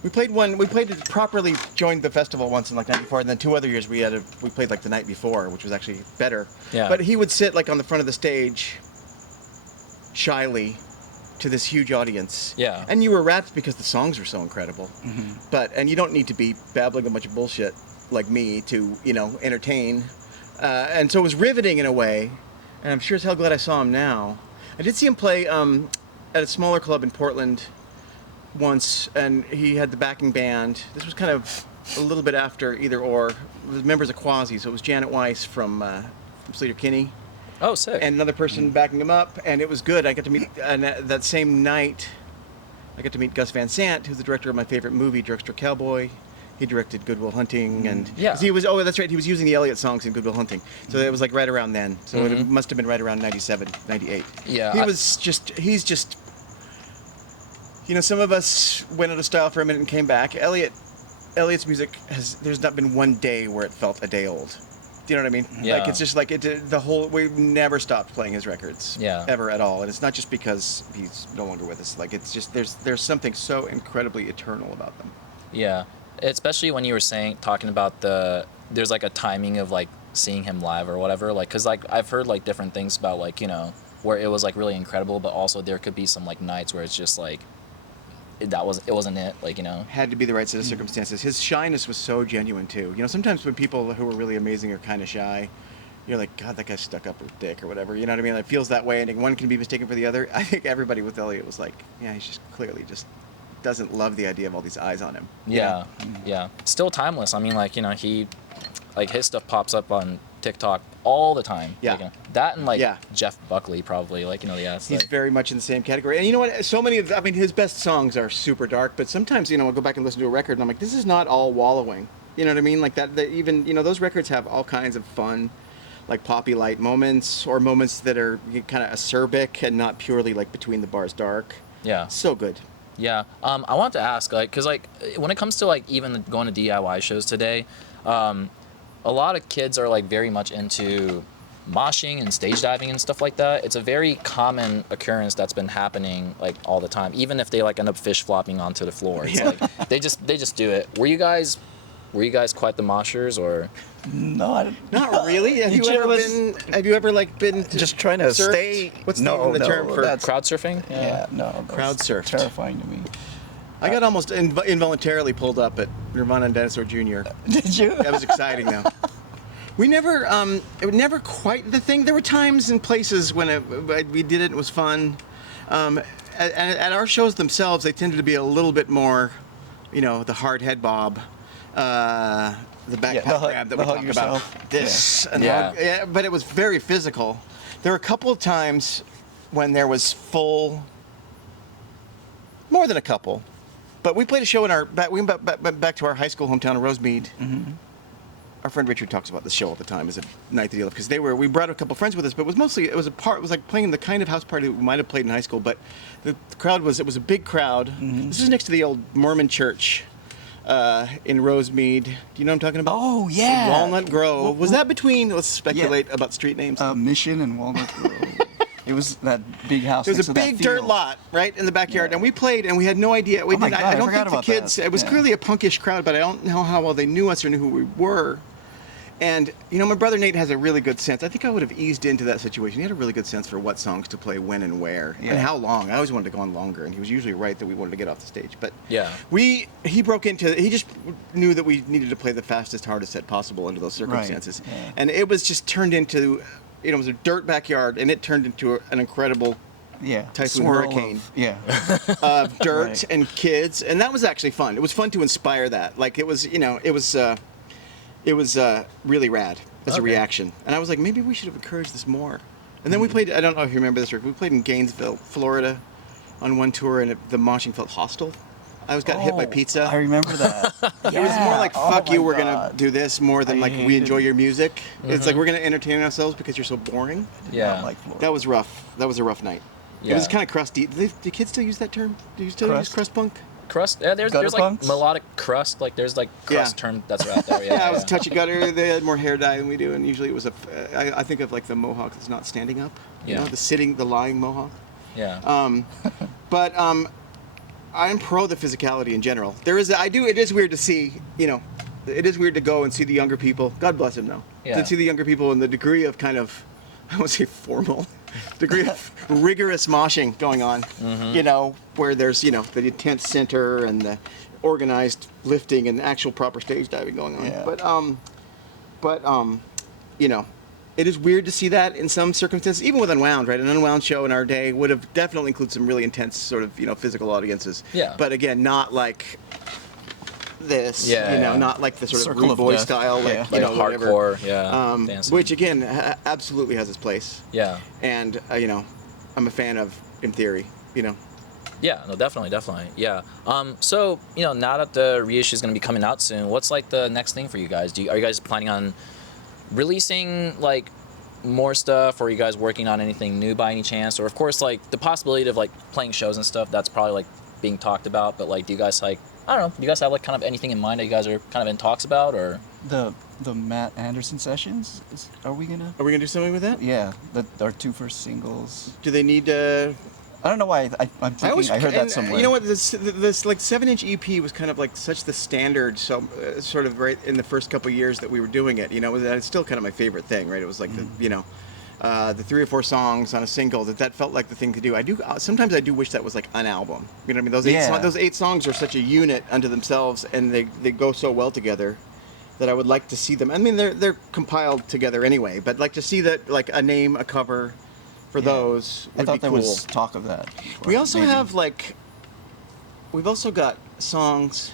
We played one. We played it properly. Joined the festival once in like '94, and then 2 other years we played like the night before, which was actually better. Yeah. But he would sit like on the front of the stage, shyly, to this huge audience. Yeah. And you were rapt because the songs were so incredible. And you don't need to be babbling a bunch of bullshit like me to entertain. And so it was riveting in a way. And I'm sure as hell glad I saw him now. I did see him play at a smaller club in Portland once, and he had the backing band. This was kind of a little bit after Either Or. It was members of Quasi, so it was Janet Weiss from Sleater Kinney, Oh, sick. and another person backing him up, and it was good. I got to meet, and that same night, I got to meet Gus Van Sant, who's the director of my favorite movie, Drugstore Cowboy. He directed Good Will Hunting, and Yeah. 'cause he was, oh, that's right, he was using the Elliott songs in Good Will Hunting. So it was like right around then. So it must have been right around 97, 98. Yeah, He's just, some of us went out of style for a minute and came back. Elliott's music there's not been one day where it felt a day old. Do you know what I mean? Yeah. Like, it's just like we've never stopped playing his records. Yeah. Ever at all. And it's not just because he's no longer with us. Like, it's just, there's something so incredibly eternal about them. Yeah, especially when you were talking about there's like a timing of like seeing him live or whatever, like, cause like I've heard like different things about like, where it was like really incredible, but also there could be some like nights where it's just like it wasn't it, like, you know. Had to be the right set of circumstances. His shyness was so genuine too. You know, sometimes when people who are really amazing are kind of shy, you're like, God, that guy's stuck up with dick or whatever. You know what I mean? It feels that way, and one can be mistaken for the other. I think everybody with Elliot was like, yeah, he's just clearly just doesn't love the idea of all these eyes on him. Yeah, yeah. Still timeless. I mean, like, you know, his stuff pops up on TikTok all the time. Yeah. Like, you know, that and like Yeah. Jeff Buckley probably, like, you know, He's like, very much in the same category. And you know what? So many of, I mean, his best songs are super dark, but sometimes, you know, I'll go back and listen to a record and I'm like, this is not all wallowing. You know what I mean? Like that even, you know, those records have all kinds of fun, like poppy light moments or moments that are kind of acerbic and not purely like between the bars dark. yeah. So good. Yeah. I want to ask, like, because, like, when it comes to, like, even going to DIY shows today, a lot of kids are, like, very much into moshing and stage diving and stuff like that. It's a very common occurrence that's been happening, like, all the time, even if they, like, end up fish flopping onto the floor. It's like, they just do it. Were you guys quite the moshers, or? No, I didn't. Not really. Have you ever like been to Just trying to surfed? stay. What's no, the term for that's Crowd surfing? Yeah, no. Crowd That's surfed. terrifying to me. I got almost involuntarily pulled up at Nirvana and Dinosaur Jr. Did you? That was exciting though. We never, it was never quite the thing. There were times and places when we did it, it was fun. At our shows themselves, they tended to be a little bit more, you know, the hard head bob, the backpack grab that we talk about. This and Yeah. hug, yeah, but it was very physical. There were a couple of times when there was more than a couple, but we played a show we went back to our high school hometown of Rosemead. Mm-hmm. Our friend Richard talks about this show all the time as a night to deal with, because we brought a couple friends with us, but it was like playing the kind of house party we might have played in high school, but the crowd was a big crowd. Mm-hmm. This is next to the old Mormon church in Rosemead. Do you know what I'm talking about? Oh, yeah. Walnut Grove. Was that between? Let's speculate about street names. Mission and Walnut Grove. It was that big house. There was next a to that big dirt field. lot right in the backyard, Yeah. and we played, and we had no idea. Oh my God, I don't forgot think the about kids. that. It was Yeah. clearly a punkish crowd, but I don't know how well they knew us or knew who we were. And you know, my brother Nate has a really good sense. I think I would have eased into that situation. He had a really good sense for what songs to play when and where Yeah. and how long. I always wanted to go on longer, and he was usually right that we wanted to get off the stage. But Yeah. he just knew that we needed to play the fastest, hardest set possible under those circumstances, yeah. and it was just turned into, you know, it was a dirt backyard, and it turned into an incredible Yeah. Typhoon swirl hurricane. Of dirt Right. and kids, and that was actually fun. It was fun to inspire that. Like it was, you know, it was really rad as a Okay. reaction. And I was like, maybe we should have encouraged this more. And then we played. I don't know if you remember this, Rick. We played in Gainesville, Florida, on one tour, and the moshing felt hostile. I got hit by Oh, pizza. I remember that. It was more like, Oh fuck my you, we're gonna God. do this more than I like we hated enjoy it. your music. It's like we're gonna entertain ourselves because you're so boring. Yeah. Not like Florida. That was rough. That was a rough night. It was Yeah. kind of crusty. Do kids still use that term? Do you still use Crust? crust punk? Crust? Yeah, there's Gutter like punks? melodic crust. Like, there's like crust Yeah. term that's out there. Yeah, Yeah, it was touchy gutter. They had more hair dye than we do, and usually it was I think of like the mohawk that's not standing up. You Yeah. know, the lying mohawk. Yeah. But I'm pro the physicality in general. It is weird to see, you know, it is weird to go and see the younger people. God bless him, though. Yeah. To see the younger people and the degree of kind of, I won't say formal, degree of rigorous moshing going on. You know, where there's, you know, the intense center and the organized lifting and actual proper stage diving going on. Yeah. But you know, it is weird to see that in some circumstances, even with Unwound, right? An Unwound show in our day would have definitely included some really intense sort of, you know, physical audiences. Yeah. But again, not like this, Yeah, you know, yeah. not like the sort of Circle rude of boy death. style, like, Yeah. you Like know, whatever. hardcore, yeah. dancing. Which again, absolutely has its place. Yeah. And, you know, I'm a fan of, in theory, you know. Yeah, no, definitely. Yeah. So, you know, now that the reissue is going to be coming out soon, what's like the next thing for you guys? Are you guys planning on releasing like more stuff, or are you guys working on anything new by any chance? Or of course, like the possibility of like playing shows and stuff, that's probably like being talked about, but like do you guys like, I don't know, do you guys have like kind of anything in mind that you guys are kind of in talks about, or? The Matt Anderson sessions. Are we gonna? Are we going to do something with that? Yeah, our two first singles. Do they need I don't know why. I'm thinking I heard that somewhere. You know what? This like 7-inch EP was kind of like such the standard, so sort of right in the first couple years that we were doing it. You know, it's still kind of my favorite thing, right? It was like the, you know, the 3 or 4 songs on a single, that felt like the thing to do. Sometimes I do wish that was like an album. You know what I mean? Those 8 songs are such a unit unto themselves, and they go so well together that I would like to see them. I mean, they're compiled together anyway, but like to see that, like a name, a cover for those would I thought be there cool. was talk of that. Before. We also Maybe. have we've also got songs.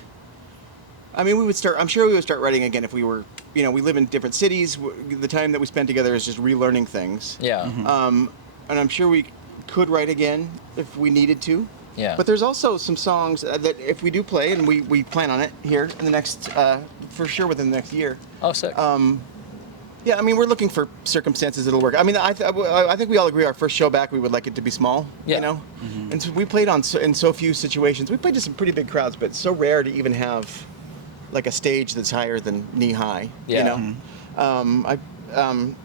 I mean, I'm sure we would start writing again if we were, we live in different cities. The time that we spend together is just relearning things. Yeah. And I'm sure we could write again if we needed to. Yeah. But there's also some songs that if we do play, and we plan on it here in the next, for sure within the next year. Oh, sick. Yeah, I mean, we're looking for circumstances that'll work. I mean, I think we all agree our first show back, we would like it to be small, Yeah. you know? And so we played in so few situations. We played to some pretty big crowds, but it's so rare to even have, like, a stage that's higher than knee-high, Yeah. you know?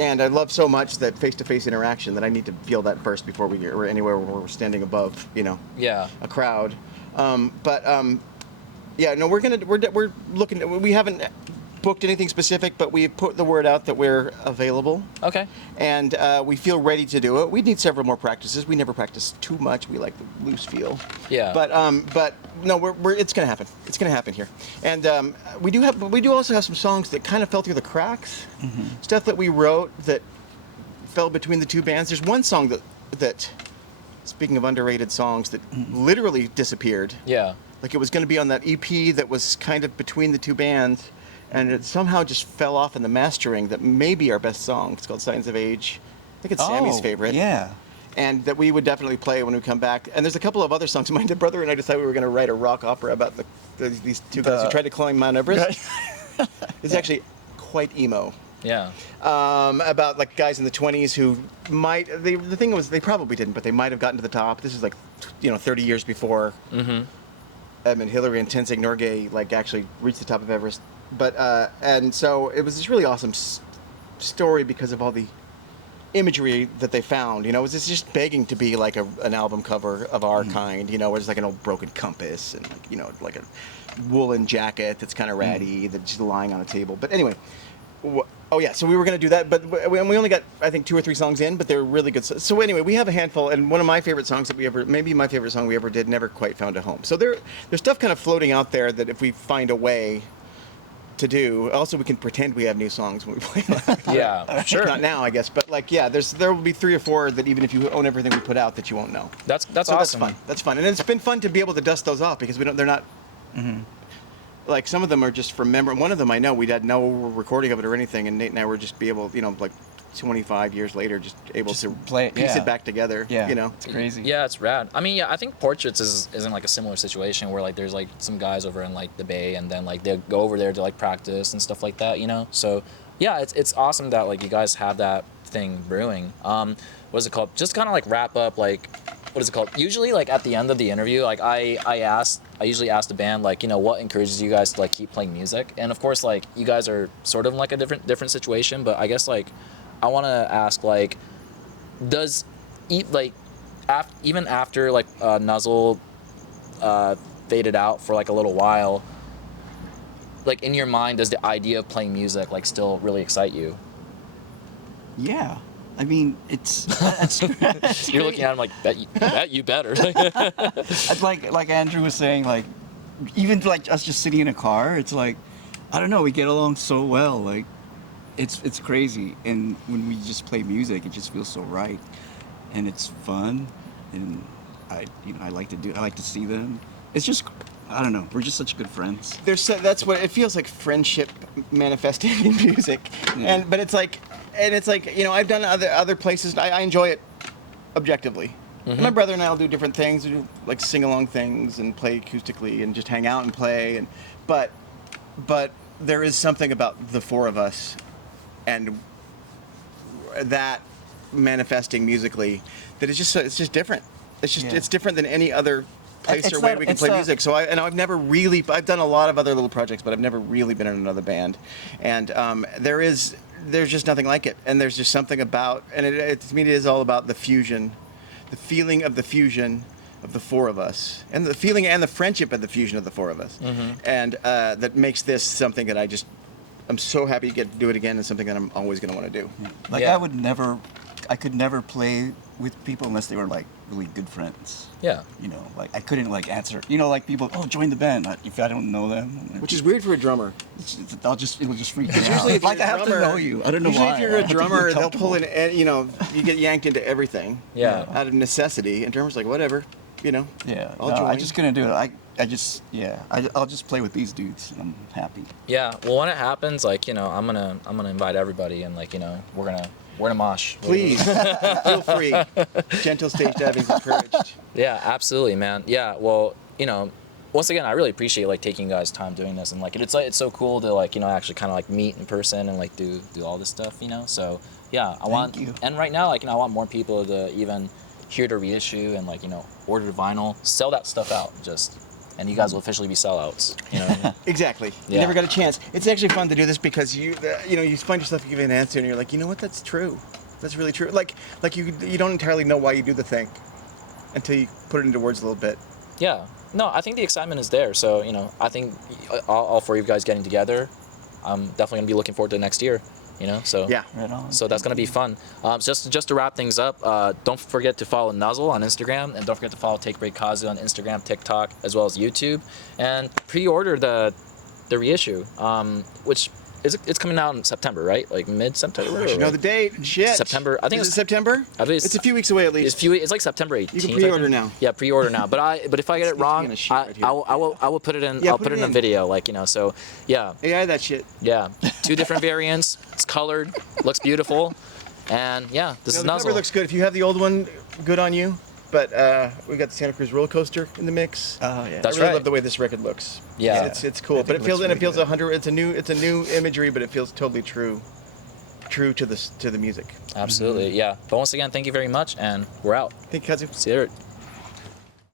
And I love so much that face-to-face interaction that I need to feel that first before we're anywhere where we're standing above, Yeah. a crowd. Yeah, no, we're looking. We haven't booked anything specific, but we've put the word out that we're available. Okay. And we feel ready to do it. We need several more practices. We never practice too much. We like the loose feel. Yeah. But no, it's gonna happen. It's gonna happen here. And we do also have some songs that kind of fell through the cracks. Stuff that we wrote that fell between the two bands. There's one song that speaking of underrated songs, that literally disappeared. Yeah. Like it was going to be on that EP that was kind of between the two bands, and it somehow just fell off in the mastering. That may be our best song. It's called Signs of Age. I think it's Sammy's favorite. Yeah. And that we would definitely play when we come back. And there's a couple of other songs. My brother and I decided we were going to write a rock opera about these two guys who tried to climb Mount Everest. It's actually quite emo. Yeah. About like guys in the 20s who the thing was they probably didn't, but they might have gotten to the top. This is like 30 years before Edmund Hillary and Tenzing Norgay like actually reached the top of Everest. But and so it was this really awesome story because of all the imagery that they found. It was just begging to be like an album cover of our kind. Where it's like an old broken compass and like a woolen jacket that's kind of ratty that's just lying on a table. But anyway. Oh yeah, so we were going to do that, but we only got, I think, 2 or 3 songs in, but they were really good. So anyway, we have a handful, and one of my favorite songs maybe my favorite song we ever did, never quite found a home. So there's stuff kind of floating out there that if we find a way to do, also we can pretend we have new songs when we play live. Yeah, sure. Not now, I guess, but like, yeah, there will be 3 or 4 that even if you own everything we put out that you won't know. That's So awesome. that's fun. That's fun, and it's been fun to be able to dust those off because they're not. Like some of them are just from memory. One of them I know we had no recording of it or anything, and Nate and I were just be able, like 25 years later, just able to play it, piece it back together. Yeah. It's crazy. Yeah, it's rad. I mean, yeah, I think Portraits is in like a similar situation where like there's like some guys over in like the Bay, and then like they go over there to like practice and stuff like that. So yeah, it's awesome that like you guys have that thing brewing. What is it called? Just kind of like wrap up like. What is it called? Usually, like at the end of the interview, like I usually ask the band, like, what encourages you guys to like keep playing music? And of course, like you guys are sort of in like a different situation, but I guess like I want to ask, like, even after like Nuzzle faded out for like a little while, like in your mind, does the idea of playing music like still really excite you? Yeah. I mean, it's You're looking at him like that you better. It's like Andrew was saying, like even like us just sitting in a car, it's like I don't know, we get along so well, like it's crazy. And when we just play music, it just feels so right, and it's fun, and I like to see them. It's just I don't know, we're just such good friends. That's what it feels like, friendship manifesting in music, but it's like. And it's like, I've done other places. I enjoy it objectively. My brother and I will do different things. We do like sing-along things and play acoustically and just hang out and play. But there is something about the 4 of us and that manifesting musically that it's just different. It's different than any other place or way we can play music. So I've done a lot of other little projects, but I've never really been in another band. And there's just nothing like it, and there's just something about, and to me it is all about the fusion, the feeling of the fusion of the 4 of us, and the feeling and the friendship of the fusion of the 4 of us, and that makes this something that I just I'm so happy to get to do it again. It's something that I'm always going to want to do. Like Yeah. I could never play with people unless they were like really good friends. Yeah. You know, like I couldn't like answer. You know, like people, oh, join the band. If I don't know them, Which is weird for a drummer. it'll just freak me out. Usually, if you're Like a I have to drummer- know you. I don't know usually why. if you're I a have to drummer, feel they'll pull in, comfortable. you know, you get yanked into everything. Yeah. Out of necessity, and drummers like whatever, you know. Yeah, I'll no, join. I just couldn't do it. I'll just play with these dudes, and I'm happy. Yeah. Well, when it happens, like, you know, I'm gonna invite everybody, and like, you know, we're gonna mosh. Please feel free. Gentle stage diving is encouraged. Yeah, absolutely, man. Yeah. Well, you know, once again, I really appreciate like taking you guys time doing this, and like it's so cool to like, you know, actually kind of like meet in person and like do all this stuff, you know. So yeah, I want, you. and right now, like, you know, I want more people to even hear the reissue and like, you know, order the vinyl, sell that stuff out, just, and you guys will officially be sellouts, you know. What I mean? Exactly. You Yeah. never got a chance. It's actually fun to do this because you know, you find yourself giving an answer and you're like, you know what, that's true. That's really true. Like you don't entirely know why you do the thing until you put it into words a little bit. Yeah. No, I think the excitement is there. So, you know, I think all four of you guys getting together, I'm definitely gonna be looking forward to next year. You know, so Yeah. Right on. So that's gonna be fun. Just to wrap things up, don't forget to follow Nuzzle on Instagram, and don't forget to follow TakeBreakKazu on Instagram, TikTok, as well as YouTube, and pre-order the reissue, which it's coming out in September, right? Like mid-September. I should know the date. Shit. September. I think Is it's it September. I think It's a few weeks away at least. It's like September 18th. You can I pre-order think. now. Yeah, pre-order now. But if I get it It's wrong, gonna shoot right here. I will put it in. Yeah, I'll put put it it in a in. video, like, you know. So yeah, AI that shit. yeah. 2 different variants. It's colored. Looks beautiful. And yeah, this No, is the Nuzzle. cover looks good. If you have the old one, good on you. But we got the Santa Cruz roller coaster in the mix. Oh yeah. That's I really right. love the way this record looks. Yeah. It's cool. think But it it feels looks really good. 100. It's a new imagery, but it feels totally true to the music. Absolutely. Yeah. But once again, thank you very much, and we're out. Thank you, Kazu. See you later.